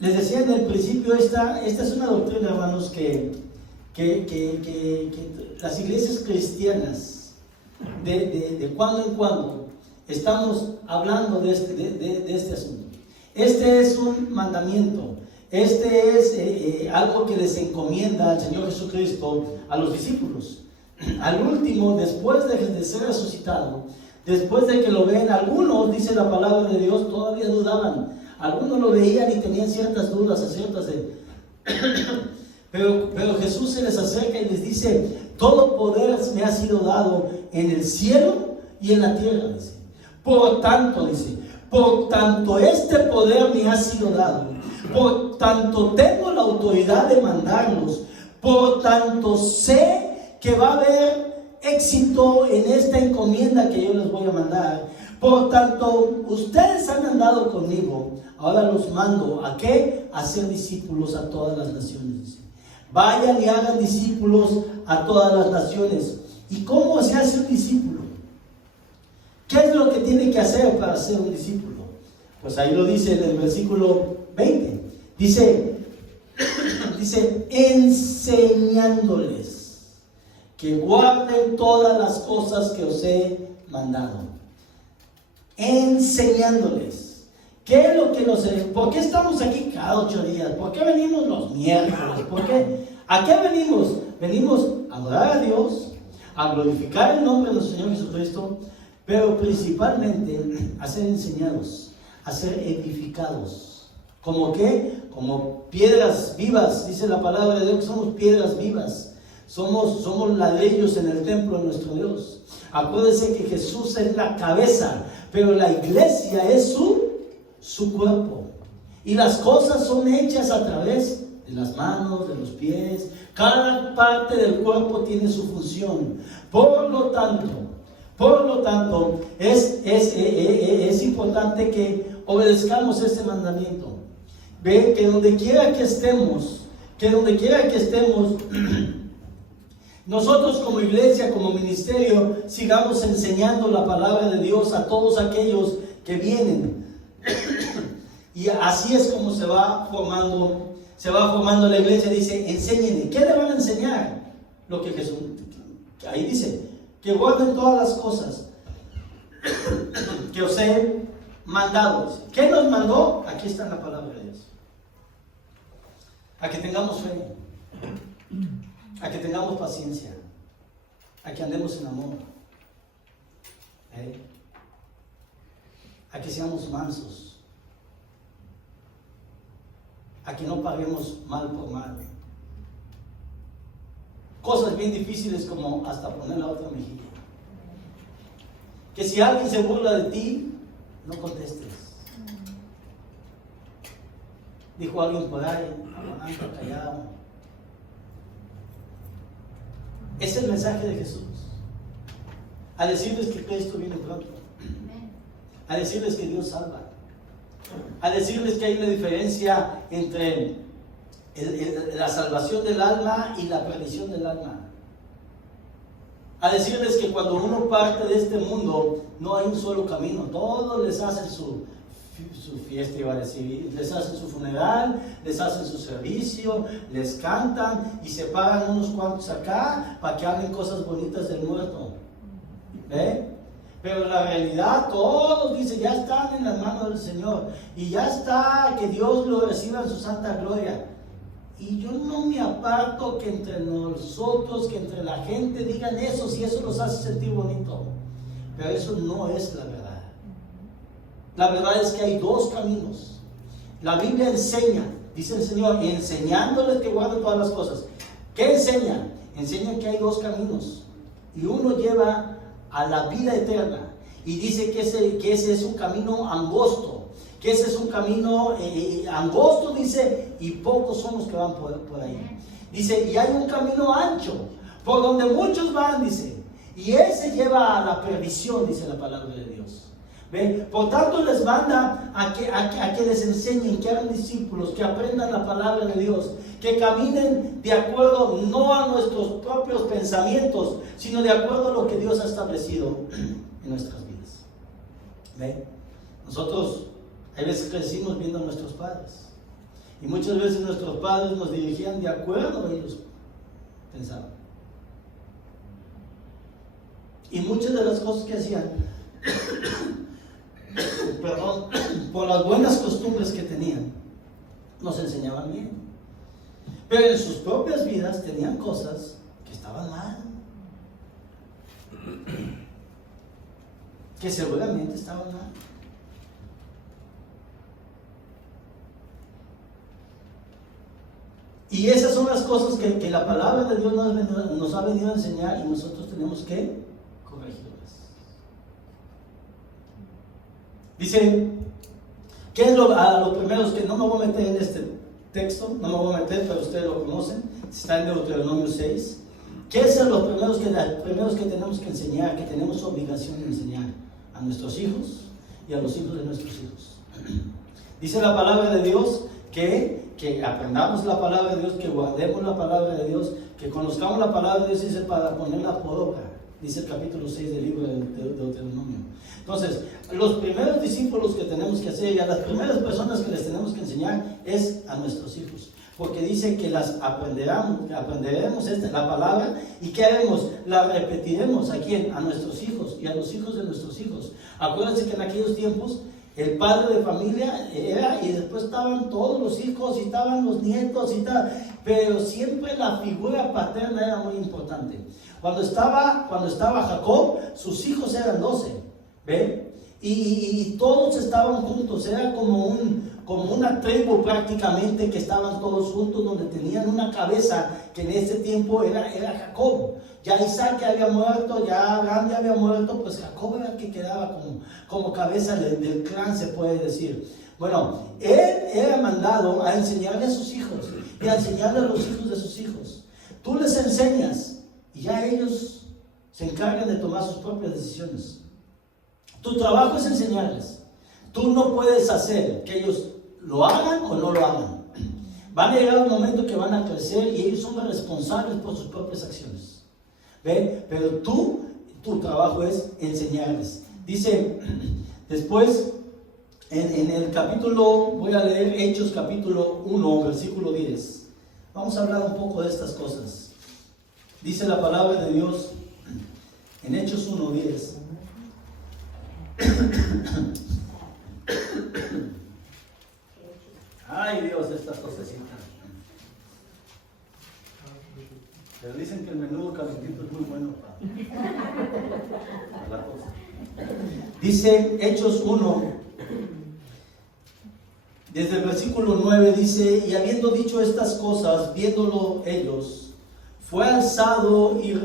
Les decía en el principio, esta es una doctrina, hermanos, que las iglesias cristianas de cuando en cuando estamos hablando de este asunto. Este es un mandamiento, este es algo que les encomienda al Señor Jesucristo a los discípulos. Al último, después de ser resucitado, después de que lo ven, algunos, dice la palabra de Dios, todavía dudaban. Algunos lo veían y tenían ciertas dudas acerca de... Pero Jesús se les acerca y les dice: todo poder me ha sido dado en el cielo y en la tierra, dice. Por tanto, dice, por tanto este poder me ha sido dado, por tanto tengo la autoridad de mandarlos, por tanto sé que va a haber éxito en esta encomienda que yo les voy a mandar. Por tanto, ustedes han andado conmigo, ahora los mando, ¿a qué? A ser discípulos a todas las naciones, dice. Vayan y hagan discípulos a todas las naciones. ¿Y cómo se hace un discípulo? ¿Qué es lo que tiene que hacer para ser un discípulo? Pues ahí lo dice en el versículo 20. Dice, enseñándoles que guarden todas las cosas que os he mandado. Enseñándoles. ¿Qué es lo que ¿por qué estamos aquí cada 8 días? ¿Por qué venimos los miércoles? ¿Por qué? ¿A qué venimos? Venimos a adorar a Dios, a glorificar el nombre de nuestro Señor Jesucristo, pero principalmente a ser enseñados, a ser edificados. ¿Cómo qué? Como piedras vivas, dice la palabra de Dios, que somos piedras vivas. Somos ladrillos en el templo de nuestro Dios. Acuérdense que Jesús es la cabeza, pero la iglesia es su cuerpo. Y las cosas son hechas a través de las manos, de los pies. Cada parte del cuerpo tiene su función. Por lo tanto, es importante que obedezcamos este mandamiento. Ve que donde quiera que estemos, nosotros como iglesia, como ministerio, sigamos enseñando la palabra de Dios a todos aquellos que vienen. Y así es como se va formando la iglesia. Dice, enséñenle. ¿Qué le van a enseñar? Lo que Jesús, ahí dice, que guarden todas las cosas que os he mandado. ¿Qué nos mandó? Aquí está la palabra de Dios. A que tengamos fe, a que tengamos paciencia, a que andemos en amor, a que seamos mansos, a que no paguemos mal por mal. Cosas bien difíciles como hasta poner la otra mejilla. Que si alguien se burla de ti, no contestes. Dijo alguien por ahí, anda callado. Es el mensaje de Jesús. A decirles que Cristo viene pronto. A decirles que Dios salva. A decirles que hay una diferencia entre la salvación del alma y la perdición del alma. A decirles que cuando uno parte de este mundo, no hay un solo camino. Todos les hacen su fiesta, iba a decir, les hacen su funeral, les hacen su servicio, les cantan y se pagan unos cuantos acá para que hablen cosas bonitas del muerto. Pero la realidad, todos dicen, ya están en las manos del Señor y ya está, que Dios lo reciba en su santa gloria. Y yo no me aparto que entre nosotros, que entre la gente digan eso, si eso los hace sentir bonito. Pero eso no es la verdad. La verdad es que hay dos caminos. La Biblia enseña, dice el Señor, enseñándoles que guarden todas las cosas. ¿Qué enseña? Enseña que hay dos caminos. Y uno lleva a la vida eterna. Y dice que ese es un camino angosto. Que ese es un camino angosto, dice, y pocos son los que van por ahí. Dice, y hay un camino ancho, por donde muchos van, dice, y ese lleva a la perdición, dice la palabra de Dios. ¿Ve? Por tanto, les manda a que les enseñen, que hagan discípulos, que aprendan la palabra de Dios, que caminen de acuerdo no a nuestros propios pensamientos, sino de acuerdo a lo que Dios ha establecido en nuestras vidas. ¿Ve? Nosotros hay veces crecimos viendo a nuestros padres. Y muchas veces nuestros padres nos dirigían de acuerdo a ellos pensaban. Y muchas de las cosas que hacían, perdón, por las buenas costumbres que tenían, nos enseñaban bien. Pero en sus propias vidas tenían cosas que estaban mal, que seguramente estaban mal. Y esas son las cosas que la palabra de Dios nos ha venido a enseñar, y nosotros tenemos que corregirlas. Dice, ¿qué es lo primero? Que no me voy a meter en este texto, no me voy a meter, pero ustedes lo conocen, está en Deuteronomio 6. ¿Qué es los primeros que tenemos que enseñar, que tenemos obligación de enseñar a nuestros hijos y a los hijos de nuestros hijos? Dice la palabra de Dios que aprendamos la palabra de Dios, que guardemos la palabra de Dios, que conozcamos la palabra de Dios, dice, para ponerla por obra, dice el capítulo 6 del libro de Deuteronomio. Entonces, los primeros discípulos que tenemos que hacer y a las primeras personas que les tenemos que enseñar es a nuestros hijos, porque dice que las aprenderemos la palabra, y ¿qué haremos? La repetiremos. ¿A quién? A nuestros hijos y a los hijos de nuestros hijos. Acuérdense que en aquellos tiempos el padre de familia era, y después estaban todos los hijos, y estaban los nietos y tal, pero siempre la figura paterna era muy importante. Cuando estaba Jacob, sus hijos eran 12, ¿ve? Y todos estaban juntos, era como una tribu prácticamente, que estaban todos juntos, donde tenían una cabeza, que en ese tiempo era Jacob. Ya Isaac había muerto, ya Abraham ya había muerto, pues Jacob era el que quedaba como cabeza del clan, se puede decir. Bueno, él era mandado a enseñarle a sus hijos y a enseñarle a los hijos de sus hijos. Tú les enseñas y ya ellos se encargan de tomar sus propias decisiones. Tu trabajo es enseñarles. Tú no puedes hacer que ellos lo hagan o no lo hagan. Van a llegar un momento que van a crecer y ellos son responsables por sus propias acciones. ¿Ve? Pero tu trabajo es enseñarles. Dice, después, en el capítulo, voy a leer Hechos capítulo 1, versículo 10. Vamos a hablar un poco de estas cosas. Dice la palabra de Dios en Hechos 1, 10. Ay Dios, estas cosecitas. Pero dicen que el menudo calentito es muy bueno para la cosa. Dice Hechos 1, desde el versículo 9, dice: y habiendo dicho estas cosas, viéndolo ellos, fue alzado y le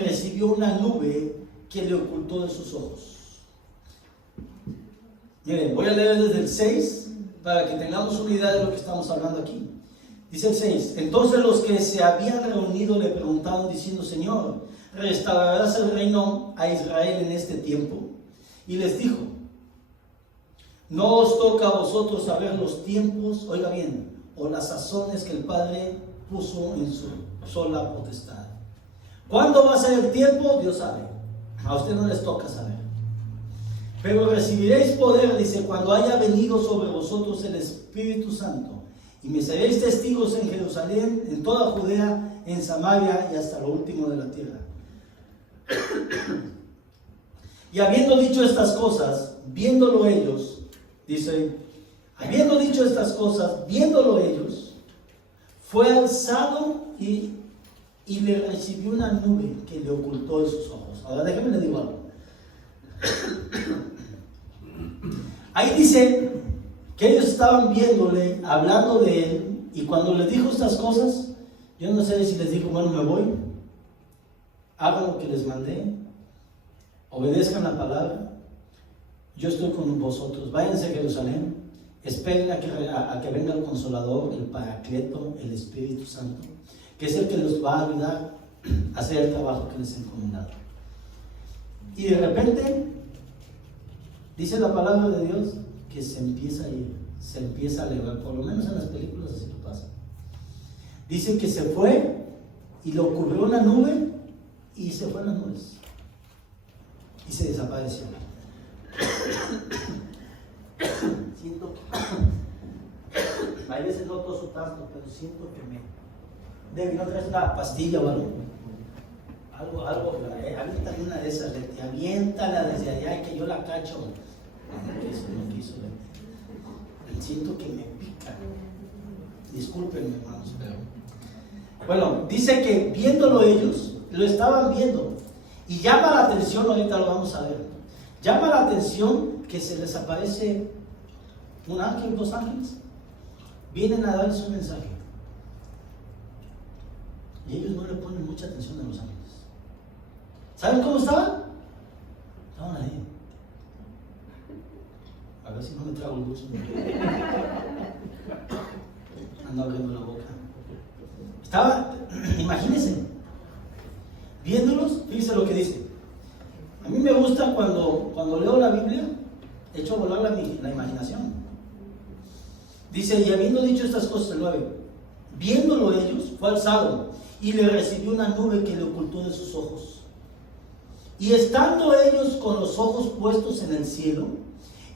recibió una nube que le ocultó de sus ojos. Miren, voy a leer desde el 6 para que tengamos una idea de lo que estamos hablando aquí. Dice el 6: entonces los que se habían reunido le preguntaron diciendo: Señor, ¿restaurarás el reino a Israel en este tiempo? Y les dijo: no os toca a vosotros saber los tiempos, oiga bien, o las sazones que el Padre puso en su sola potestad. ¿Cuándo va a ser el tiempo? Dios sabe. A usted no les toca saber. Pero recibiréis poder, dice, cuando haya venido sobre vosotros el Espíritu Santo, y me seréis testigos en Jerusalén, en toda Judea, en Samaria y hasta lo último de la tierra. Y habiendo dicho estas cosas, viéndolo ellos, dice, habiendo dicho estas cosas, viéndolo ellos, fue alzado y le recibió una nube que le ocultó de sus ojos. Ahora déjenme le digo algo. Ahí dice que ellos estaban viéndole, hablando de él, y cuando les dijo estas cosas, yo no sé si les dijo: bueno, me voy, hagan lo que les mandé, obedezcan la palabra, yo estoy con vosotros, váyanse a Jerusalén, esperen a que venga el Consolador, el Paracleto, el Espíritu Santo, que es el que los va a ayudar a hacer el trabajo que les he encomendado. Y de repente, dice la palabra de Dios que se empieza a ir, se empieza a elevar, por lo menos en las películas así lo pasa. Dice que se fue y le ocurrió una nube y se fue a las nubes y se desapareció. hay veces no toso tanto, pero siento que me... Debbie, ¿no traes una pastilla o algo? Aviéntale una de esas, aviéntala desde allá que yo la cacho. No quiso. Siento que me pica. Discúlpenme, hermanos. Bueno, dice que viéndolo ellos, lo estaban viendo. Y llama la atención, ahorita lo vamos a ver. Llama la atención que se les aparece un ángel, 2 ángeles. Vienen a darles un mensaje. Y ellos no le ponen mucha atención a los ángeles. ¿Saben cómo estaban? Estaban ahí. A ver si no me trago el dulce. Ando abriendo la boca. Estaba, imagínense, viéndolos, fíjense lo que dice. A mí me gusta cuando leo la Biblia, echo a volar la imaginación. Dice, y habiendo dicho estas cosas, el 9, viéndolo ellos, fue alzado y le recibió una nube que le ocultó de sus ojos. Y estando ellos con los ojos puestos en el cielo,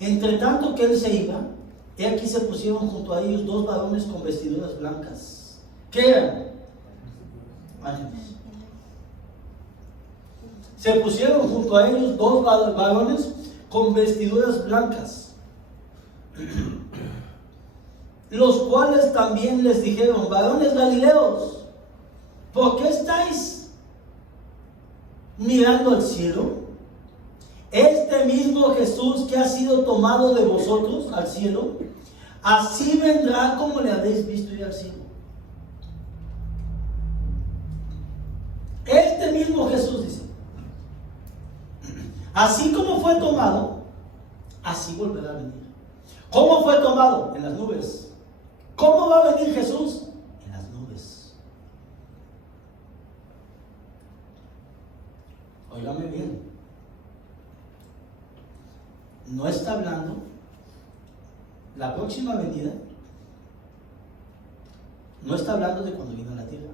entre tanto que él se iba, he aquí se pusieron junto a ellos 2 varones con vestiduras blancas. ¿Qué eran? Ángeles. Se pusieron junto a ellos 2 varones con vestiduras blancas, los cuales también les dijeron, varones galileos, ¿por qué estáis mirando al cielo? Este mismo Jesús que ha sido tomado de vosotros al cielo, así vendrá como le habéis visto ir al cielo. Este mismo Jesús dice, así como fue tomado, así volverá a venir. ¿Cómo fue tomado? En las nubes. ¿Cómo va a venir Jesús? En las nubes. Óigame bien. No está hablando la próxima venida, no está hablando de cuando vino a la tierra,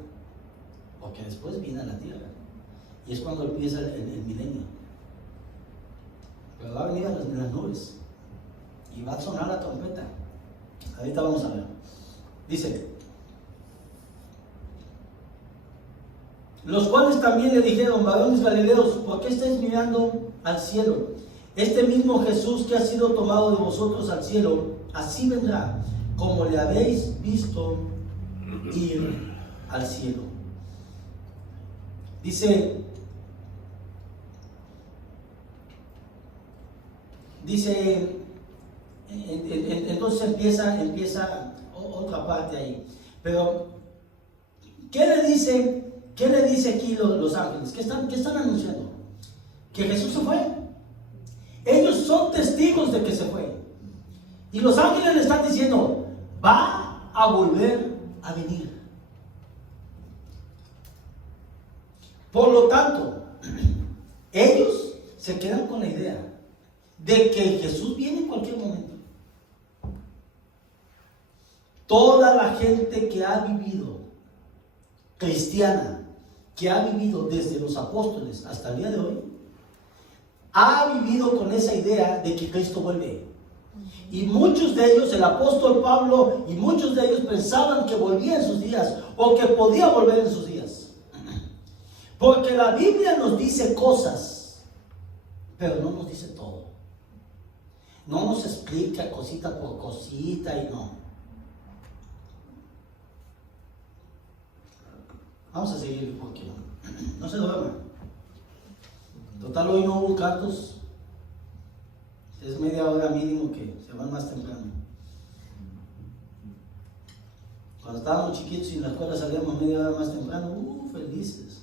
porque después viene a la tierra y es cuando empieza el milenio. Pero va a venir a las nubes y va a sonar la trompeta. Ahorita vamos a ver. Dice, los cuales también le dijeron, varones galileos, ¿por qué estáis mirando al cielo? Este mismo Jesús que ha sido tomado de vosotros al cielo, así vendrá, como le habéis visto ir al cielo. Dice, entonces empieza otra parte ahí. Pero, ¿qué le dice aquí los ángeles? ¿Qué están anunciando? Que Jesús se fue. Ellos son testigos de que se fue. Y los ángeles le están diciendo, va a volver a venir. Por lo tanto, ellos se quedan con la idea de que Jesús viene en cualquier momento. Toda la gente que ha vivido, cristiana, que ha vivido desde los apóstoles hasta el día de hoy, ha vivido con esa idea de que Cristo vuelve. Y muchos de ellos, el apóstol Pablo y muchos de ellos pensaban que volvía en sus días o que podía volver en sus días. Porque la Biblia nos dice cosas, pero no nos dice todo. No nos explica cosita por cosita y no. Vamos a seguir porque no se duerman. Total, hoy no hubo cantos. Es media hora mínimo que se van más temprano. Cuando estábamos chiquitos y en la escuela salíamos media hora más temprano, felices.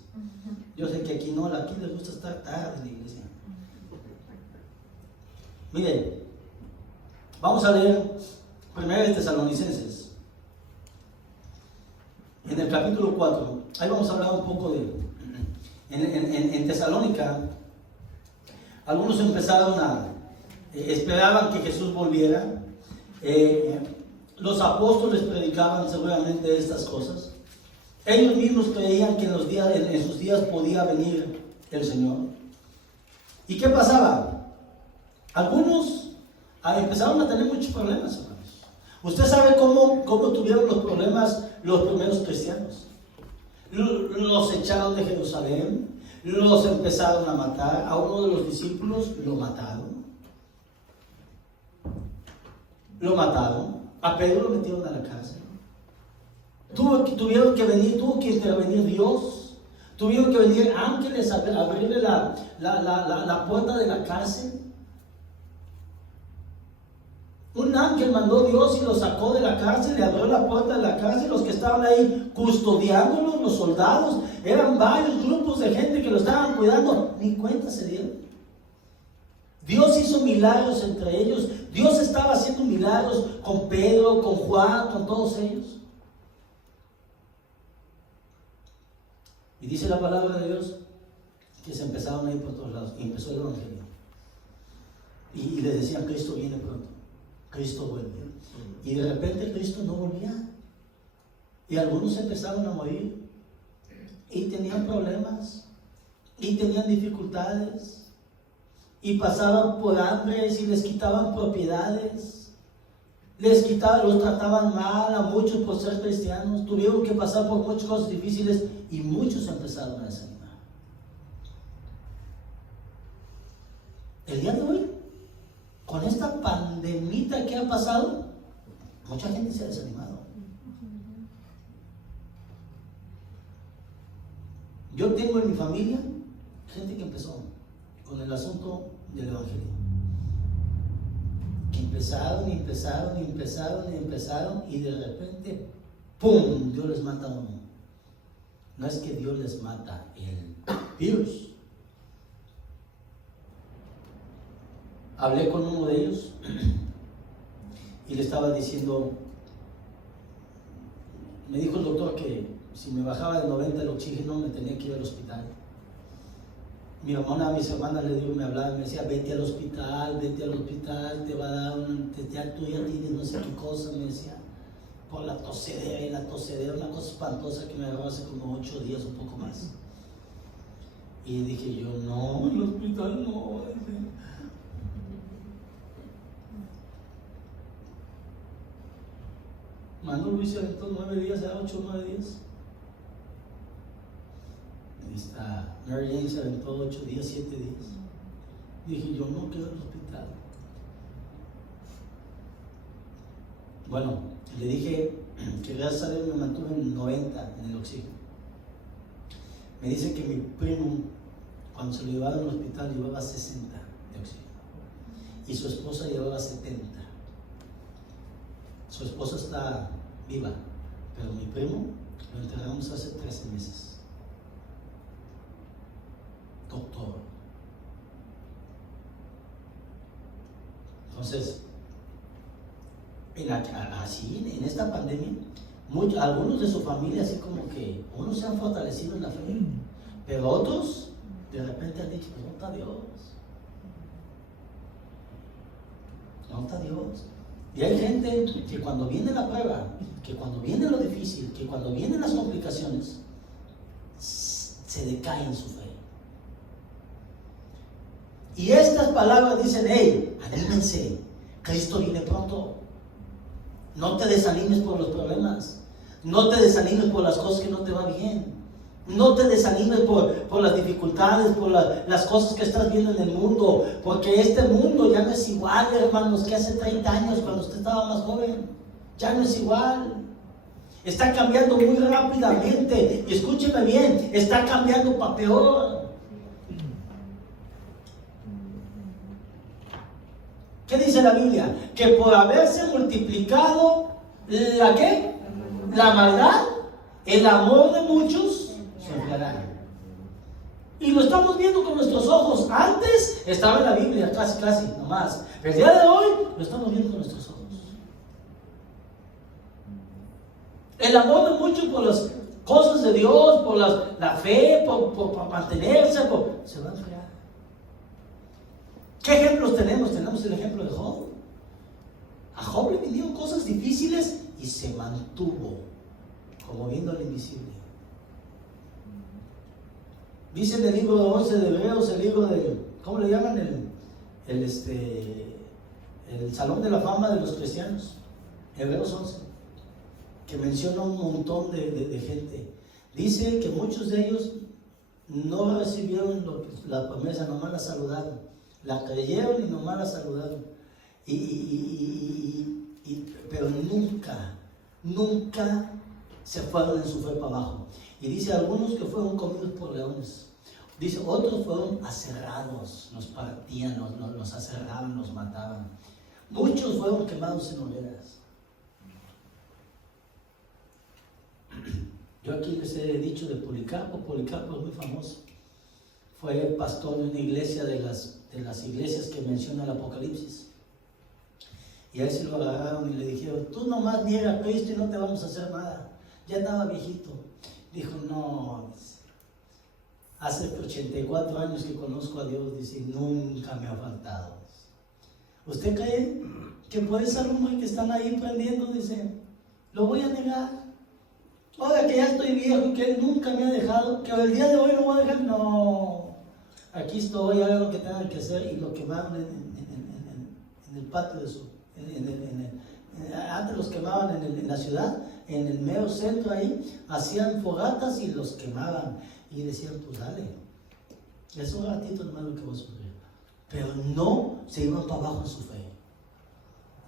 Yo sé que aquí no, aquí les gusta estar tarde en la iglesia. Miren, vamos a leer 1 Tesalonicenses. En el capítulo 4, ahí vamos a hablar un poco de... En Tesalónica, algunos esperaban que Jesús volviera. Los apóstoles predicaban seguramente estas cosas. Ellos mismos creían que en sus días podía venir el Señor. ¿Y qué pasaba? Algunos empezaron a tener muchos problemas, hermanos. Usted sabe cómo tuvieron los problemas los primeros cristianos. Los echaron de Jerusalén, los empezaron a matar. A uno de los discípulos lo mataron. A Pedro lo metieron a la cárcel. Tuvo que intervenir Dios. Tuvieron que venir ángeles a abrirle la puerta de la cárcel. Un ángel mandó Dios y lo sacó de la cárcel, le abrió la puerta de la cárcel. Los que estaban ahí custodiándolos, los soldados, eran varios grupos de gente que lo estaban cuidando, ni cuenta se dieron. Dios hizo milagros entre ellos. Dios estaba haciendo milagros con Pedro, con Juan, con todos ellos. Y dice la palabra de Dios que se empezaron a ir por todos lados. Y empezó el evangelio. Y les decían: Cristo viene pronto. Cristo vuelve. Y de repente Cristo no volvía. Y algunos empezaron a morir. Y tenían problemas. Y tenían dificultades. Y pasaban por hambres y les quitaban propiedades. Los trataban mal a muchos por ser cristianos. Tuvieron que pasar por muchas cosas difíciles. Y muchos empezaron a desanimar. El día de hoy, con esta pandemita que ha pasado, mucha gente se ha desanimado. Yo tengo en mi familia gente que empezó con el asunto del evangelio. Que empezaron y de repente, ¡pum!, Dios les mata a uno. No es que Dios les mata el virus. Hablé con uno de ellos y le estaba diciendo, me dijo el doctor que si me bajaba de 90 el oxígeno me tenía que ir al hospital. Mis hermanas me hablaban y me decía: vete al hospital, te va a dar tú ya tienes no sé qué cosa, me decía, por la tosedera, una cosa espantosa que me agarró hace como 8 días, un poco más. Y dije yo: no, el hospital no. Mano Luis se aventó 9 días, era 8 o 9 días. Esta Mary Jane se aventó 8 días, 7 días. Dije yo: no quiero el hospital. Bueno, le dije que gracias a Dios me mantuve en 90 en el oxígeno. Me dice que mi primo, cuando se lo llevaron al hospital, llevaba 60 de oxígeno. Y su esposa llevaba 70. Su esposa está viva, pero mi primo lo enterramos hace 13 meses. Doctor. Entonces, en esta pandemia, algunos de su familia, así como que unos se han fortalecido en la fe, pero otros de repente han dicho: no está Dios. No está Dios. Y hay gente que cuando viene la prueba, que cuando viene lo difícil, que cuando vienen las complicaciones, se decae en su fe. Y estas palabras dicen: hey, anímense, Cristo viene pronto. No te desanimes por los problemas. No te desanimes por las cosas que no te van bien. No te desanimes por las dificultades, por las cosas que estás viendo en el mundo. Porque este mundo ya no es igual, hermanos, que hace 30 años cuando usted estaba más joven. Ya no es igual. Está cambiando muy rápidamente. Y escúcheme bien, está cambiando para peor. ¿Qué dice la Biblia? Que por haberse multiplicado ¿la qué? La maldad, el amor de muchos se enfriará. Y lo estamos viendo con nuestros ojos. Antes estaba en la Biblia, casi nomás. Pero el día de hoy lo estamos viendo con nuestros ojos. El amor de muchos por las cosas de Dios, por la fe, por mantenerse, se va a enfriar. ¿Qué ejemplos tenemos? Tenemos el ejemplo de Job. A Job le vinieron cosas difíciles y se mantuvo como viendo al invisible. Dice en el libro 11 de Hebreos, el libro del, ¿cómo le llaman? El Salón de la Fama de los Cristianos. Hebreos 11, que menciona un montón de gente. Dice que muchos de ellos no recibieron la promesa, nomás la saludaron. La creyeron y nomás la saludaron. Pero nunca se fueron en su fe para abajo. Y dice algunos que fueron comidos por leones. Dice otros fueron aserrados, los partían, los aserraban, los mataban. Muchos fueron quemados en hogueras. Yo aquí les he dicho de Policarpo. Policarpo es muy famoso. Fue pastor de una iglesia de las iglesias que menciona el Apocalipsis. Y a él se lo agarraron y le dijeron: tú nomás niega a Cristo y no te vamos a hacer nada. Ya estaba viejito. Dijo: no, hace 84 años que conozco a Dios, dice, nunca me ha faltado. ¿Usted cree que por esa lumbre que están ahí prendiendo, dice, lo voy a negar? Ahora que ya estoy viejo y que Él nunca me ha dejado, que el día de hoy lo voy a dejar. No, aquí estoy, haga lo que tenga que hacer. Y lo quemaron en el patio de su... antes los quemaban en la ciudad, en el mero centro ahí, hacían fogatas y los quemaban. Y decían: pues dale, es un ratito nomás lo que voy a sufrir. Pero no se iban para abajo en su fe.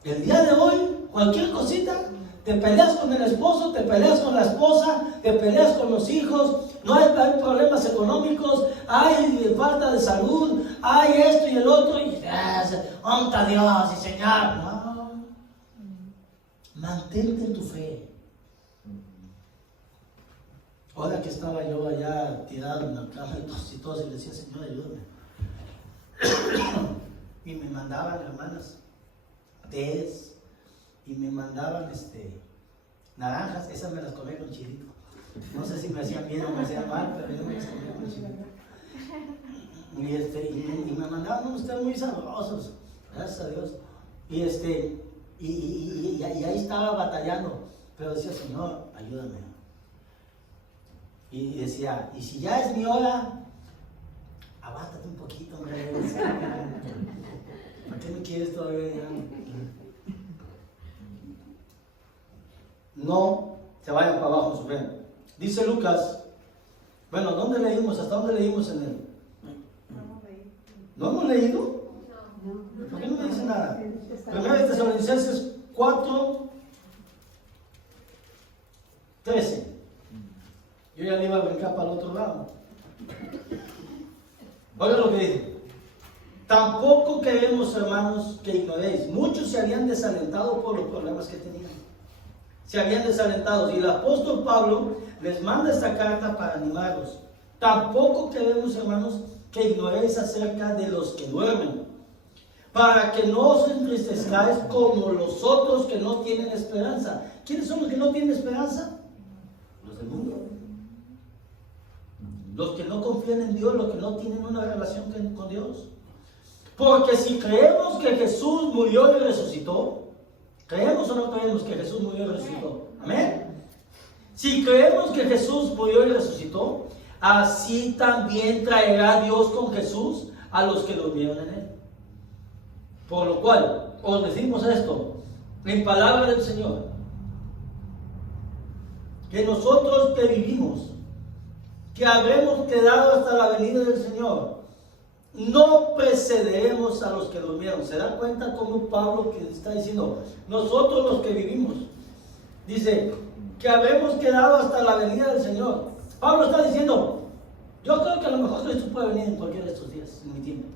El día de hoy, cualquier cosita, te peleas con el esposo, te peleas con la esposa, te peleas con los hijos, no hay problemas económicos, hay falta de salud, hay esto y el otro, y ¡onta Dios y Señor! No, mantente en tu fe. Ahora que estaba yo allá tirado en la cama y todo, y le decía: Señor, ayúdame. Y me mandaban, hermanas, tés, y me mandaban naranjas. Esas me las comí con chilito. No sé si me hacían bien o me hacían mal, pero yo me las comí con chilito. Y me mandaban ustedes muy sabrosos, gracias a Dios. Y ahí estaba batallando, pero decía: Señor, ayúdame. Y decía: y si ya es mi hora, aguántate un poquito, hombre. ¿Para qué me quieres todavía? No se vayan para abajo en su fe. Dice Lucas, bueno, ¿dónde leímos? ¿Hasta dónde leímos en él? ¿No hemos leído? ¿Por qué no me dice nada? Primero de Tesalonicenses 4:13. Yo ya le iba a brincar para el otro lado. Oigan lo que dice: tampoco queremos, hermanos, que ignoréis. Muchos se habían desalentado por los problemas que tenían. Se habían desalentado. Y el apóstol Pablo les manda esta carta para animarlos. Tampoco queremos, hermanos, que ignoréis acerca de los que duermen, para que no os entristezcáis como los otros que no tienen esperanza. ¿Quiénes son los que no tienen esperanza? Los del mundo. Los que no confían en Dios, los que no tienen una relación con Dios. Porque si creemos que Jesús murió y resucitó, ¿creemos o no creemos que Jesús murió y resucitó? Amén. Si creemos que Jesús murió y resucitó, así también traerá Dios con Jesús a los que durmieron en Él. Por lo cual, os decimos esto, en palabra del Señor, que nosotros que vivimos, que habremos quedado hasta la venida del Señor, no precederemos a los que durmieron. ¿Se dan cuenta cómo Pablo que está diciendo? Nosotros los que vivimos, dice que habremos quedado hasta la venida del Señor. Pablo está diciendo: yo creo que a lo mejor Cristo puede venir en cualquiera de estos días, en mi tiempo.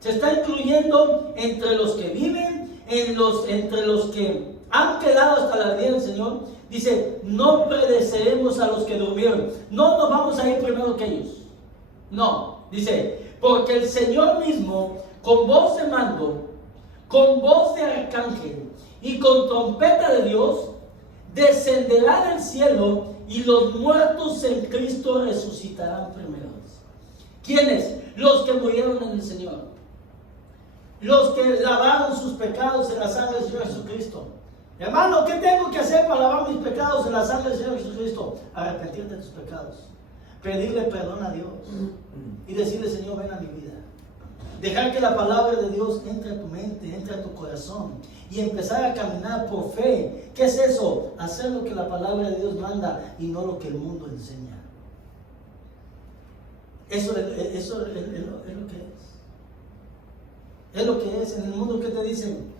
Se está incluyendo entre los que viven, entre los que han quedado hasta la venida del Señor. Dice: no pereceremos a los que durmieron. No nos vamos a ir primero que ellos. No, dice, porque el Señor mismo, con voz de mando, con voz de arcángel y con trompeta de Dios, descenderá del cielo, y los muertos en Cristo resucitarán primero. ¿Quiénes? Los que murieron en el Señor. Los que lavaron sus pecados en la sangre del Señor Jesucristo. Hermano, ¿qué tengo que hacer para lavar mis pecados en la sangre del Señor Jesucristo? Arrepentirte de tus pecados, pedirle perdón a Dios y decirle: Señor, ven a mi vida. Dejar que la palabra de Dios entre a tu mente, entre a tu corazón y empezar a caminar por fe. ¿Qué es eso? Hacer lo que la palabra de Dios manda y no lo que el mundo enseña. Eso es lo que es. Es lo que es. En el mundo, ¿qué te dicen?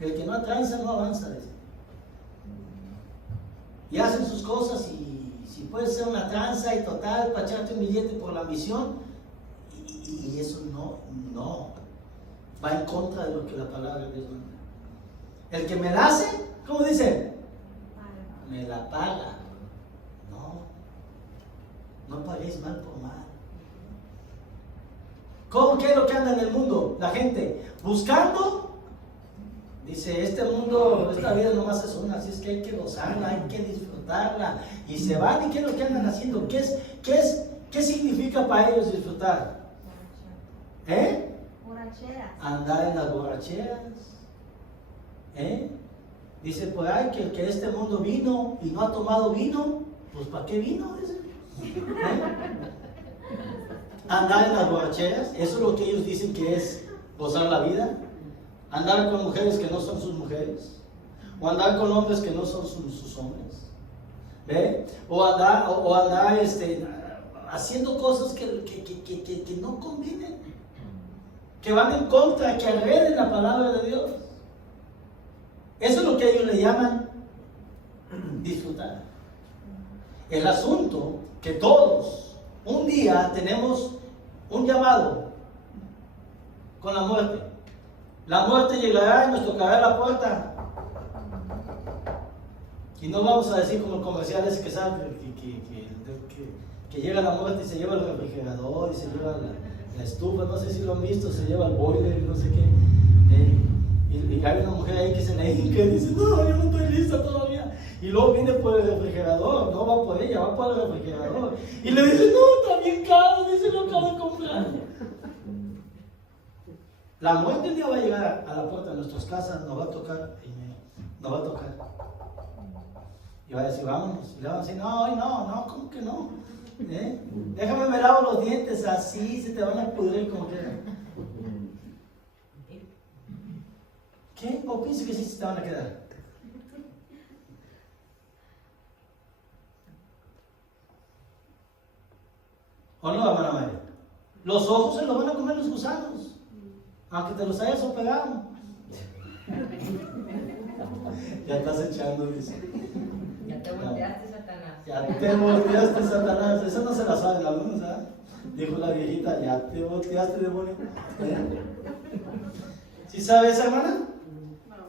El que no atranza no avanza, dicen. Y hacen sus cosas, y si puede ser una tranza y total para echarte un billete por la misión, y eso no va en contra de lo que la palabra de Dios manda. El que me la hace, ¿cómo dice? Me la paga. No paguéis mal por mal. ¿Cómo que es lo que anda en el mundo? La gente buscando, dice, este mundo, esta vida nomás es una, así es que hay que gozarla, hay que disfrutarla. Y se van, ¿y qué es lo que andan haciendo? ¿Qué significa para ellos disfrutar? Borracheras. Andar en las borracheras. Dice por ahí que este mundo vino y no ha tomado vino, pues ¿para qué vino? Dice. Andar en las borracheras, eso es lo que ellos dicen que es gozar la vida. Andar con mujeres que no son sus mujeres, o andar con hombres que no son sus hombres, ¿ve? O andar haciendo cosas que no convienen, que van en contra, que agreden la palabra de Dios. Eso es lo que ellos le llaman disfrutar. El asunto que todos un día tenemos un llamado con la muerte. La muerte llegará y nos tocará la puerta. Y no vamos a decir como el comercial ese que sabe que llega la muerte y se lleva el refrigerador y se lleva la estufa, no sé si lo han visto, se lleva el boiler y no sé qué. Y hay una mujer ahí que se le hinca y dice, no, yo no estoy lista todavía. Y luego viene por el refrigerador, no va por ella, va por el refrigerador. Y le dice, no, está bien caro, dice, lo acabo de comprar. La muerte un día va a llegar a la puerta de nuestras casas, nos va a tocar primero, nos va a tocar. Y va a decir, vámonos. Y le van a decir, no, ¿cómo que no? Déjame me lavo los dientes, así se te van a pudrir como quieran. ¿Qué? ¿O piensa que sí se te van a quedar? ¿O no, hermana María? Los ojos se los van a comer los gusanos, aunque te los hayas operado. Ya estás echando, dice. Ya te volteaste, Satanás. Ya te volteaste, Satanás. Eso no se la sabe la luz, ¿sabes? Dijo la viejita, ya te volteaste, demonio. ¿Sí sabes, hermana?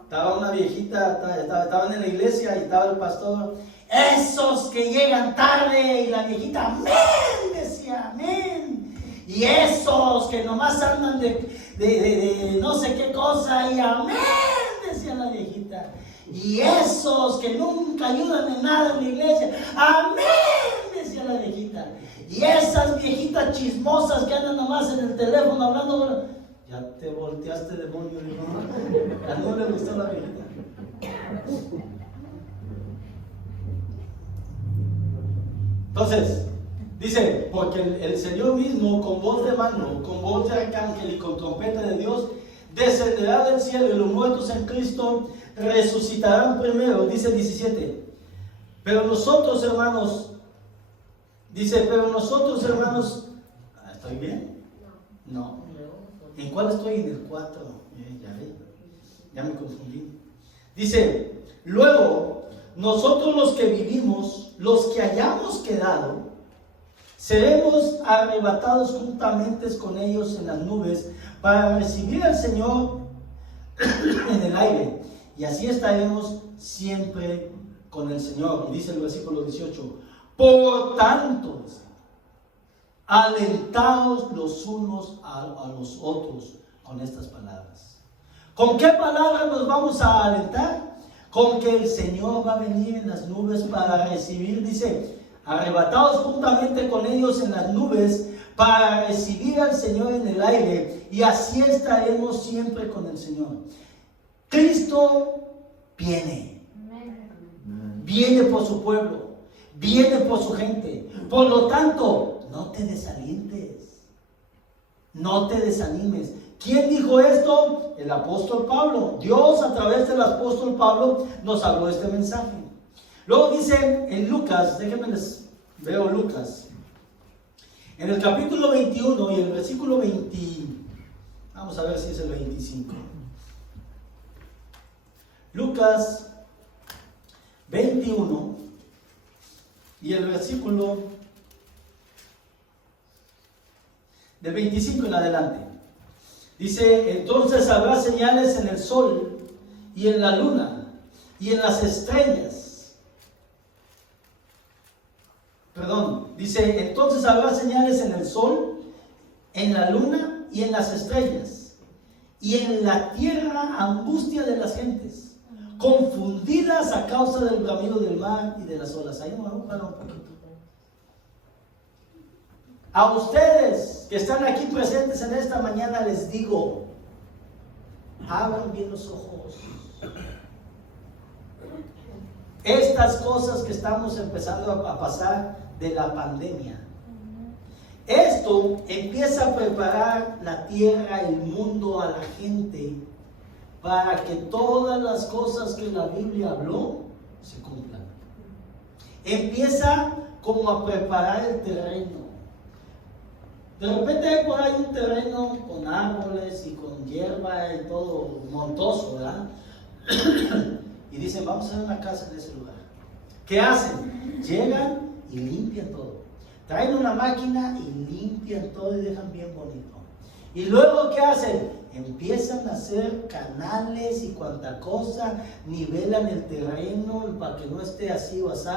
Estaba una viejita, estaban en la iglesia y estaba el pastor. Esos que llegan tarde, y la viejita, amén, decía, amén. Y esos que nomás andan de no sé qué cosa, y amén, decía la viejita. Y esos que nunca ayudan en nada en la iglesia, amén, decía la viejita. Y esas viejitas chismosas que andan nomás en el teléfono hablando, ya te volteaste, demonio, ¿no? A no le gustó la viejita. Entonces, dice, porque el Señor mismo, con voz de mando, con voz de arcángel y con trompeta de Dios, descenderá del cielo, y los muertos en Cristo resucitarán primero. Dice el 17. Pero nosotros, hermanos, ¿estoy bien? No. ¿En cuál estoy? En el 4. Ya me confundí. Dice, luego, nosotros los que vivimos, los que hayamos quedado, seremos arrebatados juntamente con ellos en las nubes para recibir al Señor en el aire. Y así estaremos siempre con el Señor. Y dice el versículo 18, por tanto, alentaos los unos a los otros con estas palabras. ¿Con qué palabras nos vamos a alentar? Con que el Señor va a venir en las nubes para recibir, dice, arrebatados juntamente con ellos en las nubes para recibir al Señor en el aire, y así estaremos siempre con el Señor. Cristo viene por su pueblo, viene por su gente. Por lo tanto, no te desalientes, no te desanimes. ¿Quién dijo esto? El apóstol Pablo. Dios a través del apóstol Pablo nos habló este mensaje. Luego dice en Lucas, déjenme les veo Lucas. En el capítulo 21 y el versículo 20, vamos a ver si es el 25. Lucas 21 y el versículo del 25 en adelante. Dice, entonces habrá señales en el sol y en la luna y en las estrellas. Perdón, dice, entonces habrá señales en el sol, en la luna y en las estrellas. Y en la tierra angustia de las gentes, confundidas a causa del bramido del mar y de las olas. Ahí vamos a parar un poquito. A ustedes que están aquí presentes en esta mañana les digo, abran bien los ojos. Estas cosas que estamos empezando a pasar de la pandemia, esto empieza a preparar la tierra, el mundo, a la gente para que todas las cosas que la Biblia habló se cumplan. Empieza como a preparar el terreno. De repente hay por ahí un terreno con árboles y con hierba y todo montoso, ¿verdad? Y dicen, vamos a hacer una casa en ese lugar. ¿Qué hacen? Llegan y limpian todo. Traen una máquina y limpian todo y dejan bien bonito. Y luego, ¿qué hacen? Empiezan a hacer canales y cuanta cosa, nivelan el terreno para que no esté así o así,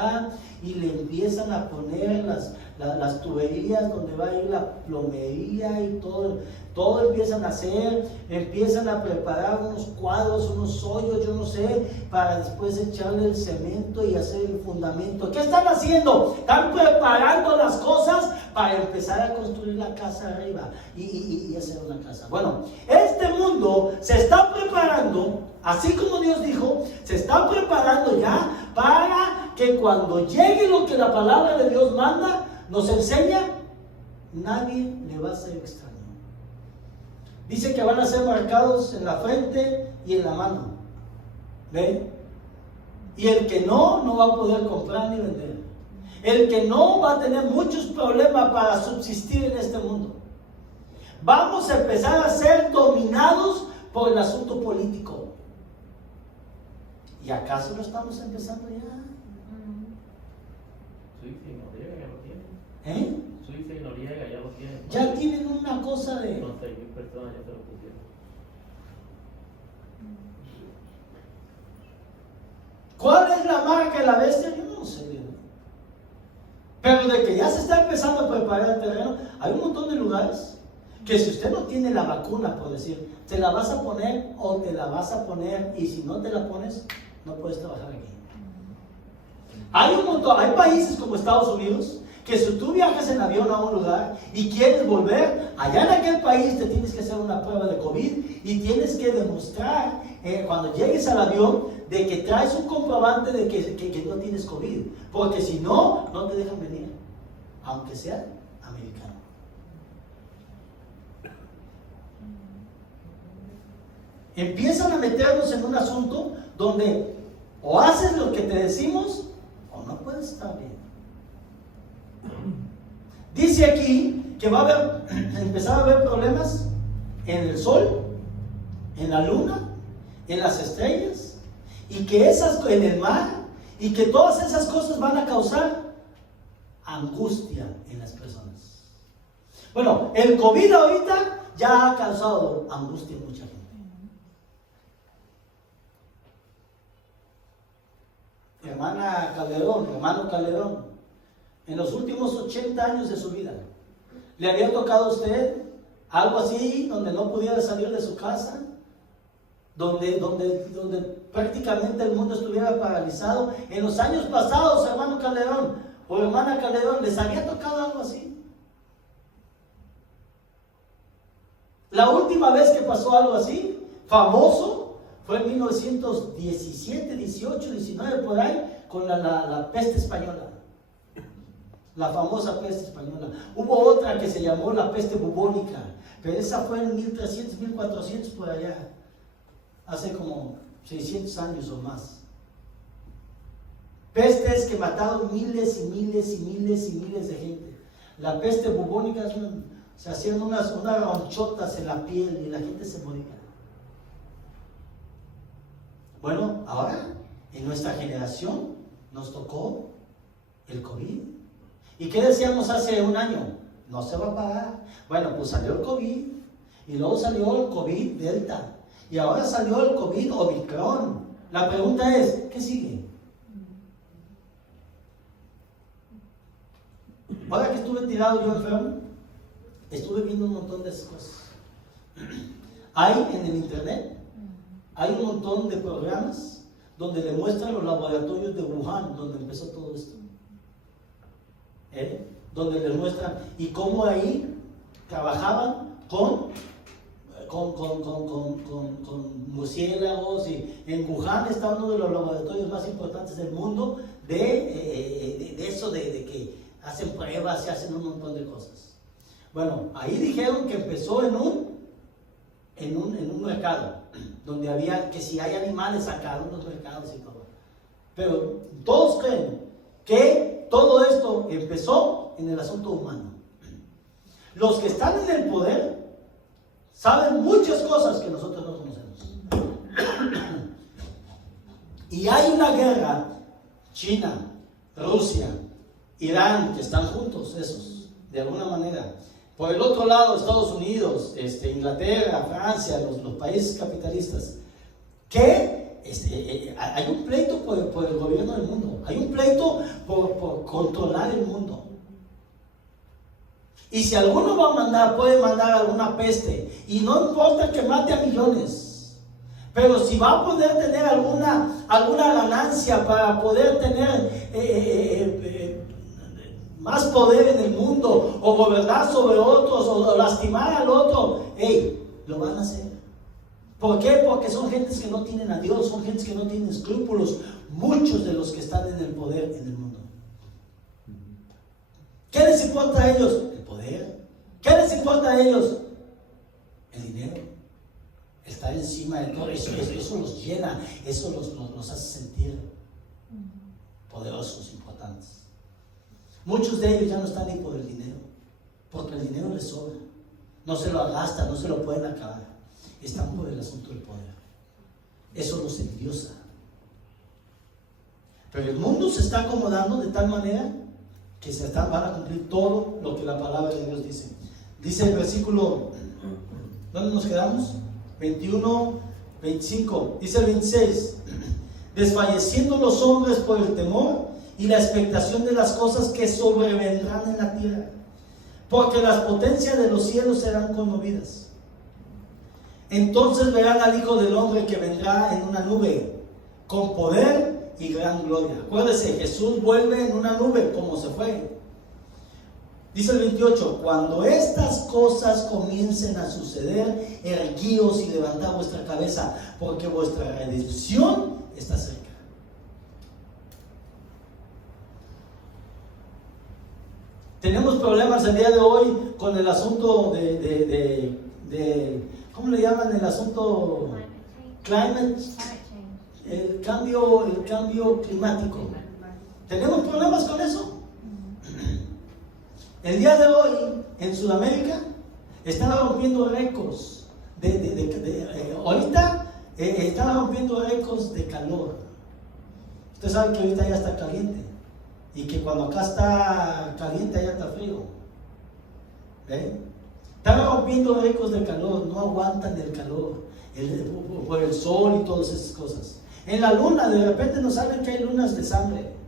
y le empiezan a poner las tuberías donde va a ir la plomería y todo empiezan a hacer, empiezan a preparar unos cuadros, unos hoyos, yo no sé, para después echarle el cemento y hacer el fundamento. ¿Qué están haciendo? Están preparando las cosas para empezar a construir la casa arriba y hacer una casa. Bueno, este mundo se está preparando, así como Dios dijo, se está preparando ya para que cuando llegue lo que la palabra de Dios manda, nos enseña, nadie le va a ser extraño. Dice que van a ser marcados en la frente y en la mano. ¿Ven? Y el que no va a poder comprar ni vender. El que no va a tener muchos problemas para subsistir en este mundo. Vamos a empezar a ser dominados por el asunto político. ¿Y acaso lo estamos empezando ya? Suiza y Noriega ya lo tienen. ¿Eh? Suiza y Noriega ya lo tienen. Ya tienen una cosa de... Con 6,000 personas ya se lo pusieron. ¿Cuál es la marca de la bestia? Yo no sé. Pero de que ya se está empezando a preparar el terreno, hay un montón de lugares que si usted no tiene la vacuna, por decir, te la vas a poner o te la vas a poner, y si no te la pones, no puedes trabajar aquí. Hay un montón, hay países como Estados Unidos, que si tú viajas en avión a un lugar y quieres volver, allá en aquel país te tienes que hacer una prueba de COVID y tienes que demostrar cuando llegues al avión de que traes un comprobante de que no tienes COVID, porque si no, no te dejan venir, aunque sea americano. Empiezan a meternos en un asunto donde o haces lo que te decimos o no puedes estar bien. Dice aquí que va a empezar a haber problemas en el sol, en la luna, en las estrellas, y que en el mar, y que todas esas cosas van a causar angustia en las personas. Bueno, el COVID ahorita ya ha causado angustia en mucha gente. Hermano Calderón, en los últimos 80 años de su vida, ¿le había tocado a usted algo así, donde no pudiera salir de su casa? Donde prácticamente el mundo estuviera paralizado. En los años pasados, hermano Calderón o hermana Calderón, ¿les había tocado algo así? La última vez que pasó algo así, famoso, fue en 1917, 18, 19, por ahí, con la peste española. la famosa peste española. Hubo otra que se llamó la peste bubónica, pero esa fue en 1300, 1400 por allá, hace como 600 años o más. Pestes que mataron miles y miles y miles y miles de gente. La peste bubónica se hacían unas ronchotas en la piel y la gente se moría. Bueno, ahora en nuestra generación nos tocó el COVID. ¿Y qué decíamos hace un año? No se va a parar. Bueno, pues salió el COVID y luego salió el COVID Delta y ahora salió el COVID Omicron. La pregunta es, ¿qué sigue? Ahora que estuve tirado yo enfermo, estuve viendo un montón de esas cosas. Hay en el internet, hay un montón de programas donde le muestran los laboratorios de Wuhan, donde empezó todo esto. Donde les muestran y cómo ahí trabajaban con murciélagos, y en Wuhan está uno de los laboratorios más importantes del mundo de eso, de que hacen pruebas y hacen un montón de cosas. Bueno, ahí dijeron que empezó en un mercado donde había, que si hay animales sacaron los mercados y todo, pero todos creen que todo esto empezó en el asunto humano. Los que están en el poder saben muchas cosas que nosotros no conocemos. Y hay una guerra, China, Rusia, Irán, que están juntos esos, de alguna manera. Por el otro lado, Estados Unidos, Inglaterra, Francia, los países capitalistas, que hay un pleito por el gobierno del mundo, hay un pleito por controlar el mundo. Y si alguno va a mandar, puede mandar alguna peste, y no importa que mate a millones, pero si va a poder tener alguna ganancia para poder tener más poder en el mundo, o gobernar sobre otros, o lastimar al otro, lo van a hacer. ¿Por qué? Porque son gentes que no tienen a Dios, son gentes que no tienen escrúpulos, muchos de los que están en el poder en el mundo. ¿Qué les importa a ellos? El poder. ¿Qué les importa a ellos? El dinero. Estar encima de todo eso, eso los llena, eso los hace sentir poderosos, importantes. Muchos de ellos ya no están ni por el dinero, porque el dinero les sobra, no se lo gastan, no se lo pueden acabar, están por el asunto del poder. Eso los endiosa. Pero el mundo se está acomodando de tal manera que van a cumplir todo lo que la palabra de Dios dice. Dice el versículo, ¿dónde nos quedamos? 21, 25, dice el 26, desfalleciendo los hombres por el temor y la expectación de las cosas que sobrevendrán en la tierra, porque las potencias de los cielos serán conmovidas. Entonces verán al Hijo del Hombre que vendrá en una nube, con poder y gran gloria. Acuérdese, Jesús vuelve en una nube como se fue. Dice el 28, cuando estas cosas comiencen a suceder, erguíos y levantad vuestra cabeza, porque vuestra redención está cerca. Tenemos problemas el día de hoy con el asunto de ¿cómo le llaman? El asunto climate, el cambio climático. ¿Tenemos problemas con eso? El día de hoy en Sudamérica están rompiendo récords ahorita están rompiendo récords de calor. Usted sabe que ahorita ya está caliente y que cuando acá está caliente allá está frío. Están rompiendo récords de calor, no aguantan el calor por el sol y todas esas cosas. En la luna de repente nos saben que hay lunas de sangre.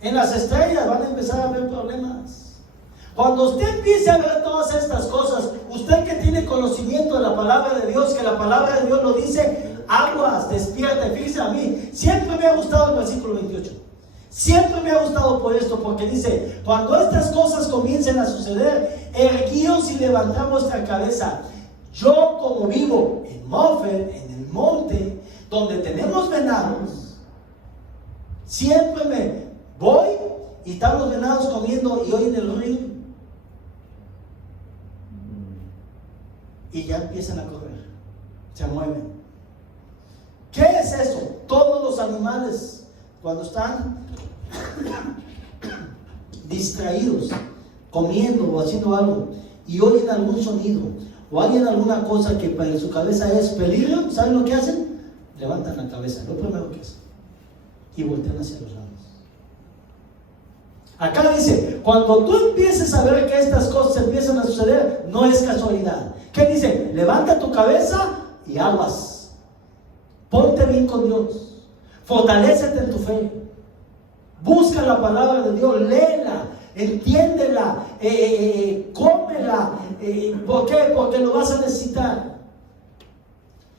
En las estrellas van a empezar a haber problemas. Cuando usted empiece a ver todas estas cosas, usted que tiene conocimiento de la palabra de Dios, que la palabra de Dios lo dice, aguas, despierta. Fíjese, a mí siempre me ha gustado el versículo 28. Siempre me ha gustado por esto, porque dice, cuando estas cosas comiencen a suceder, erguíos y levantad vuestra cabeza. Yo, como vivo en Moffett, en el monte, donde tenemos venados, siempre me voy y están los venados comiendo y oyen el ruido y ya empiezan a correr, se mueven. ¿Qué es eso? Todos los animales cuando están distraídos, comiendo o haciendo algo y oyen algún sonido o oyen alguna cosa que para su cabeza es peligro, ¿saben lo que hacen? Levantan la cabeza, lo primero que hacen, y voltean hacia los lados. Acá dice, cuando tú empieces a ver que estas cosas empiezan a suceder, no es casualidad. ¿Qué dice? Levanta tu cabeza y aguas. Ponte bien con Dios. Fortalécete en tu fe. Busca la palabra de Dios, léela, entiéndela, cómela. ¿Por qué? Porque lo vas a necesitar.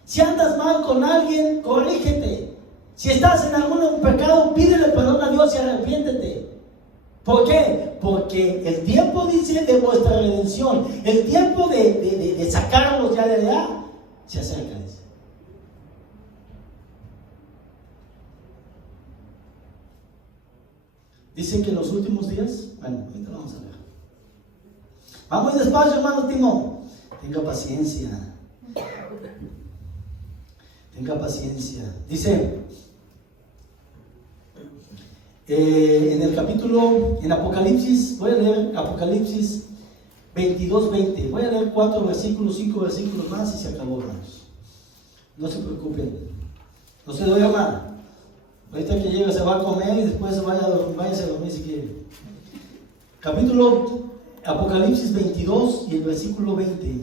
Si andas mal con alguien, corrígete. Si estás en algún pecado, pídele perdón a Dios y arrepiéntete. ¿Por qué? Porque el tiempo, dice, de vuestra redención, el tiempo de sacarlos ya de allá, se acerca, dice. Dicen que en los últimos días, bueno, ahorita vamos a ver. Vamos muy despacio, hermano Timo. Tenga paciencia. Tenga paciencia. Dice, en el capítulo, en Apocalipsis, voy a leer Apocalipsis 22:20. Voy a leer 4 versículos, 5 versículos más y se acabó, hermanos. No se preocupen. No se duerman. Ahorita que llega se va a comer y después váyase a dormir si quiere. Capítulo Apocalipsis 22 y el versículo 20.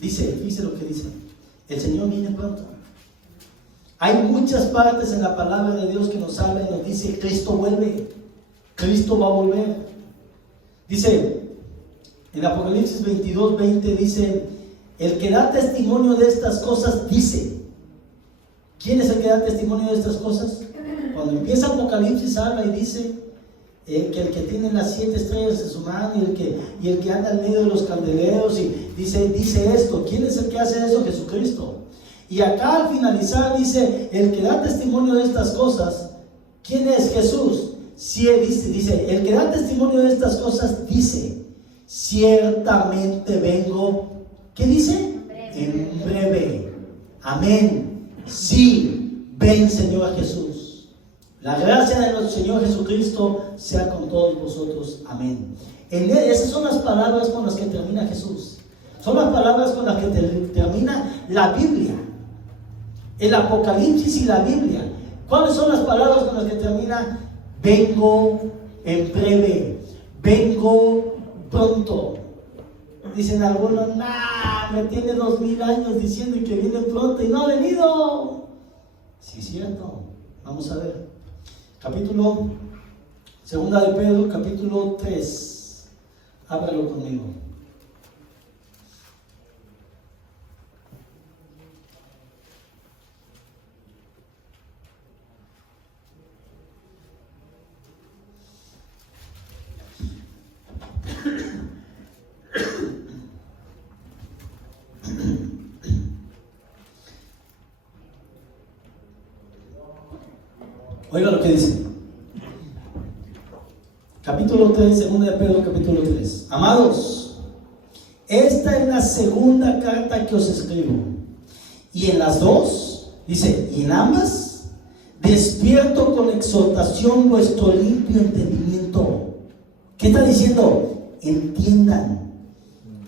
Dice lo que dice. El Señor viene pronto. Hay muchas partes en la palabra de Dios que nos habla y nos dice, Cristo vuelve. Cristo va a volver. Dice, en Apocalipsis 22:20 dice, el que da testimonio de estas cosas dice. ¿Quién es el que da testimonio de estas cosas? Cuando empieza Apocalipsis habla y dice que el que tiene las 7 estrellas en su mano y el que anda en medio de los candeleros y dice esto. ¿Quién es el que hace eso? Jesucristo. Y acá al finalizar dice, el que da testimonio de estas cosas, ¿quién es Jesús? Sí, dice, el que da testimonio de estas cosas dice, ciertamente vengo, ¿qué dice? En breve. Amén. Sí, ven Señor Jesús. La gracia de nuestro Señor Jesucristo sea con todos vosotros. Amén. Esas son las palabras con las que termina Jesús. Son las palabras con las que termina la Biblia. El Apocalipsis y la Biblia. ¿Cuáles son las palabras con las que termina? Vengo en breve. Vengo pronto. Dicen algunos, me tiene 2000 años diciendo que viene pronto y no ha venido. Sí, es cierto. Vamos a ver. Capítulo, segunda de Pedro, capítulo 3. Ábralo conmigo. Oiga lo que dice. Capítulo 3, segunda de Pedro, capítulo 3. Amados, esta es la segunda carta que os escribo. Y en las dos, dice, y en ambas, despierto con exhortación vuestro limpio entendimiento. ¿Qué está diciendo? Entiendan.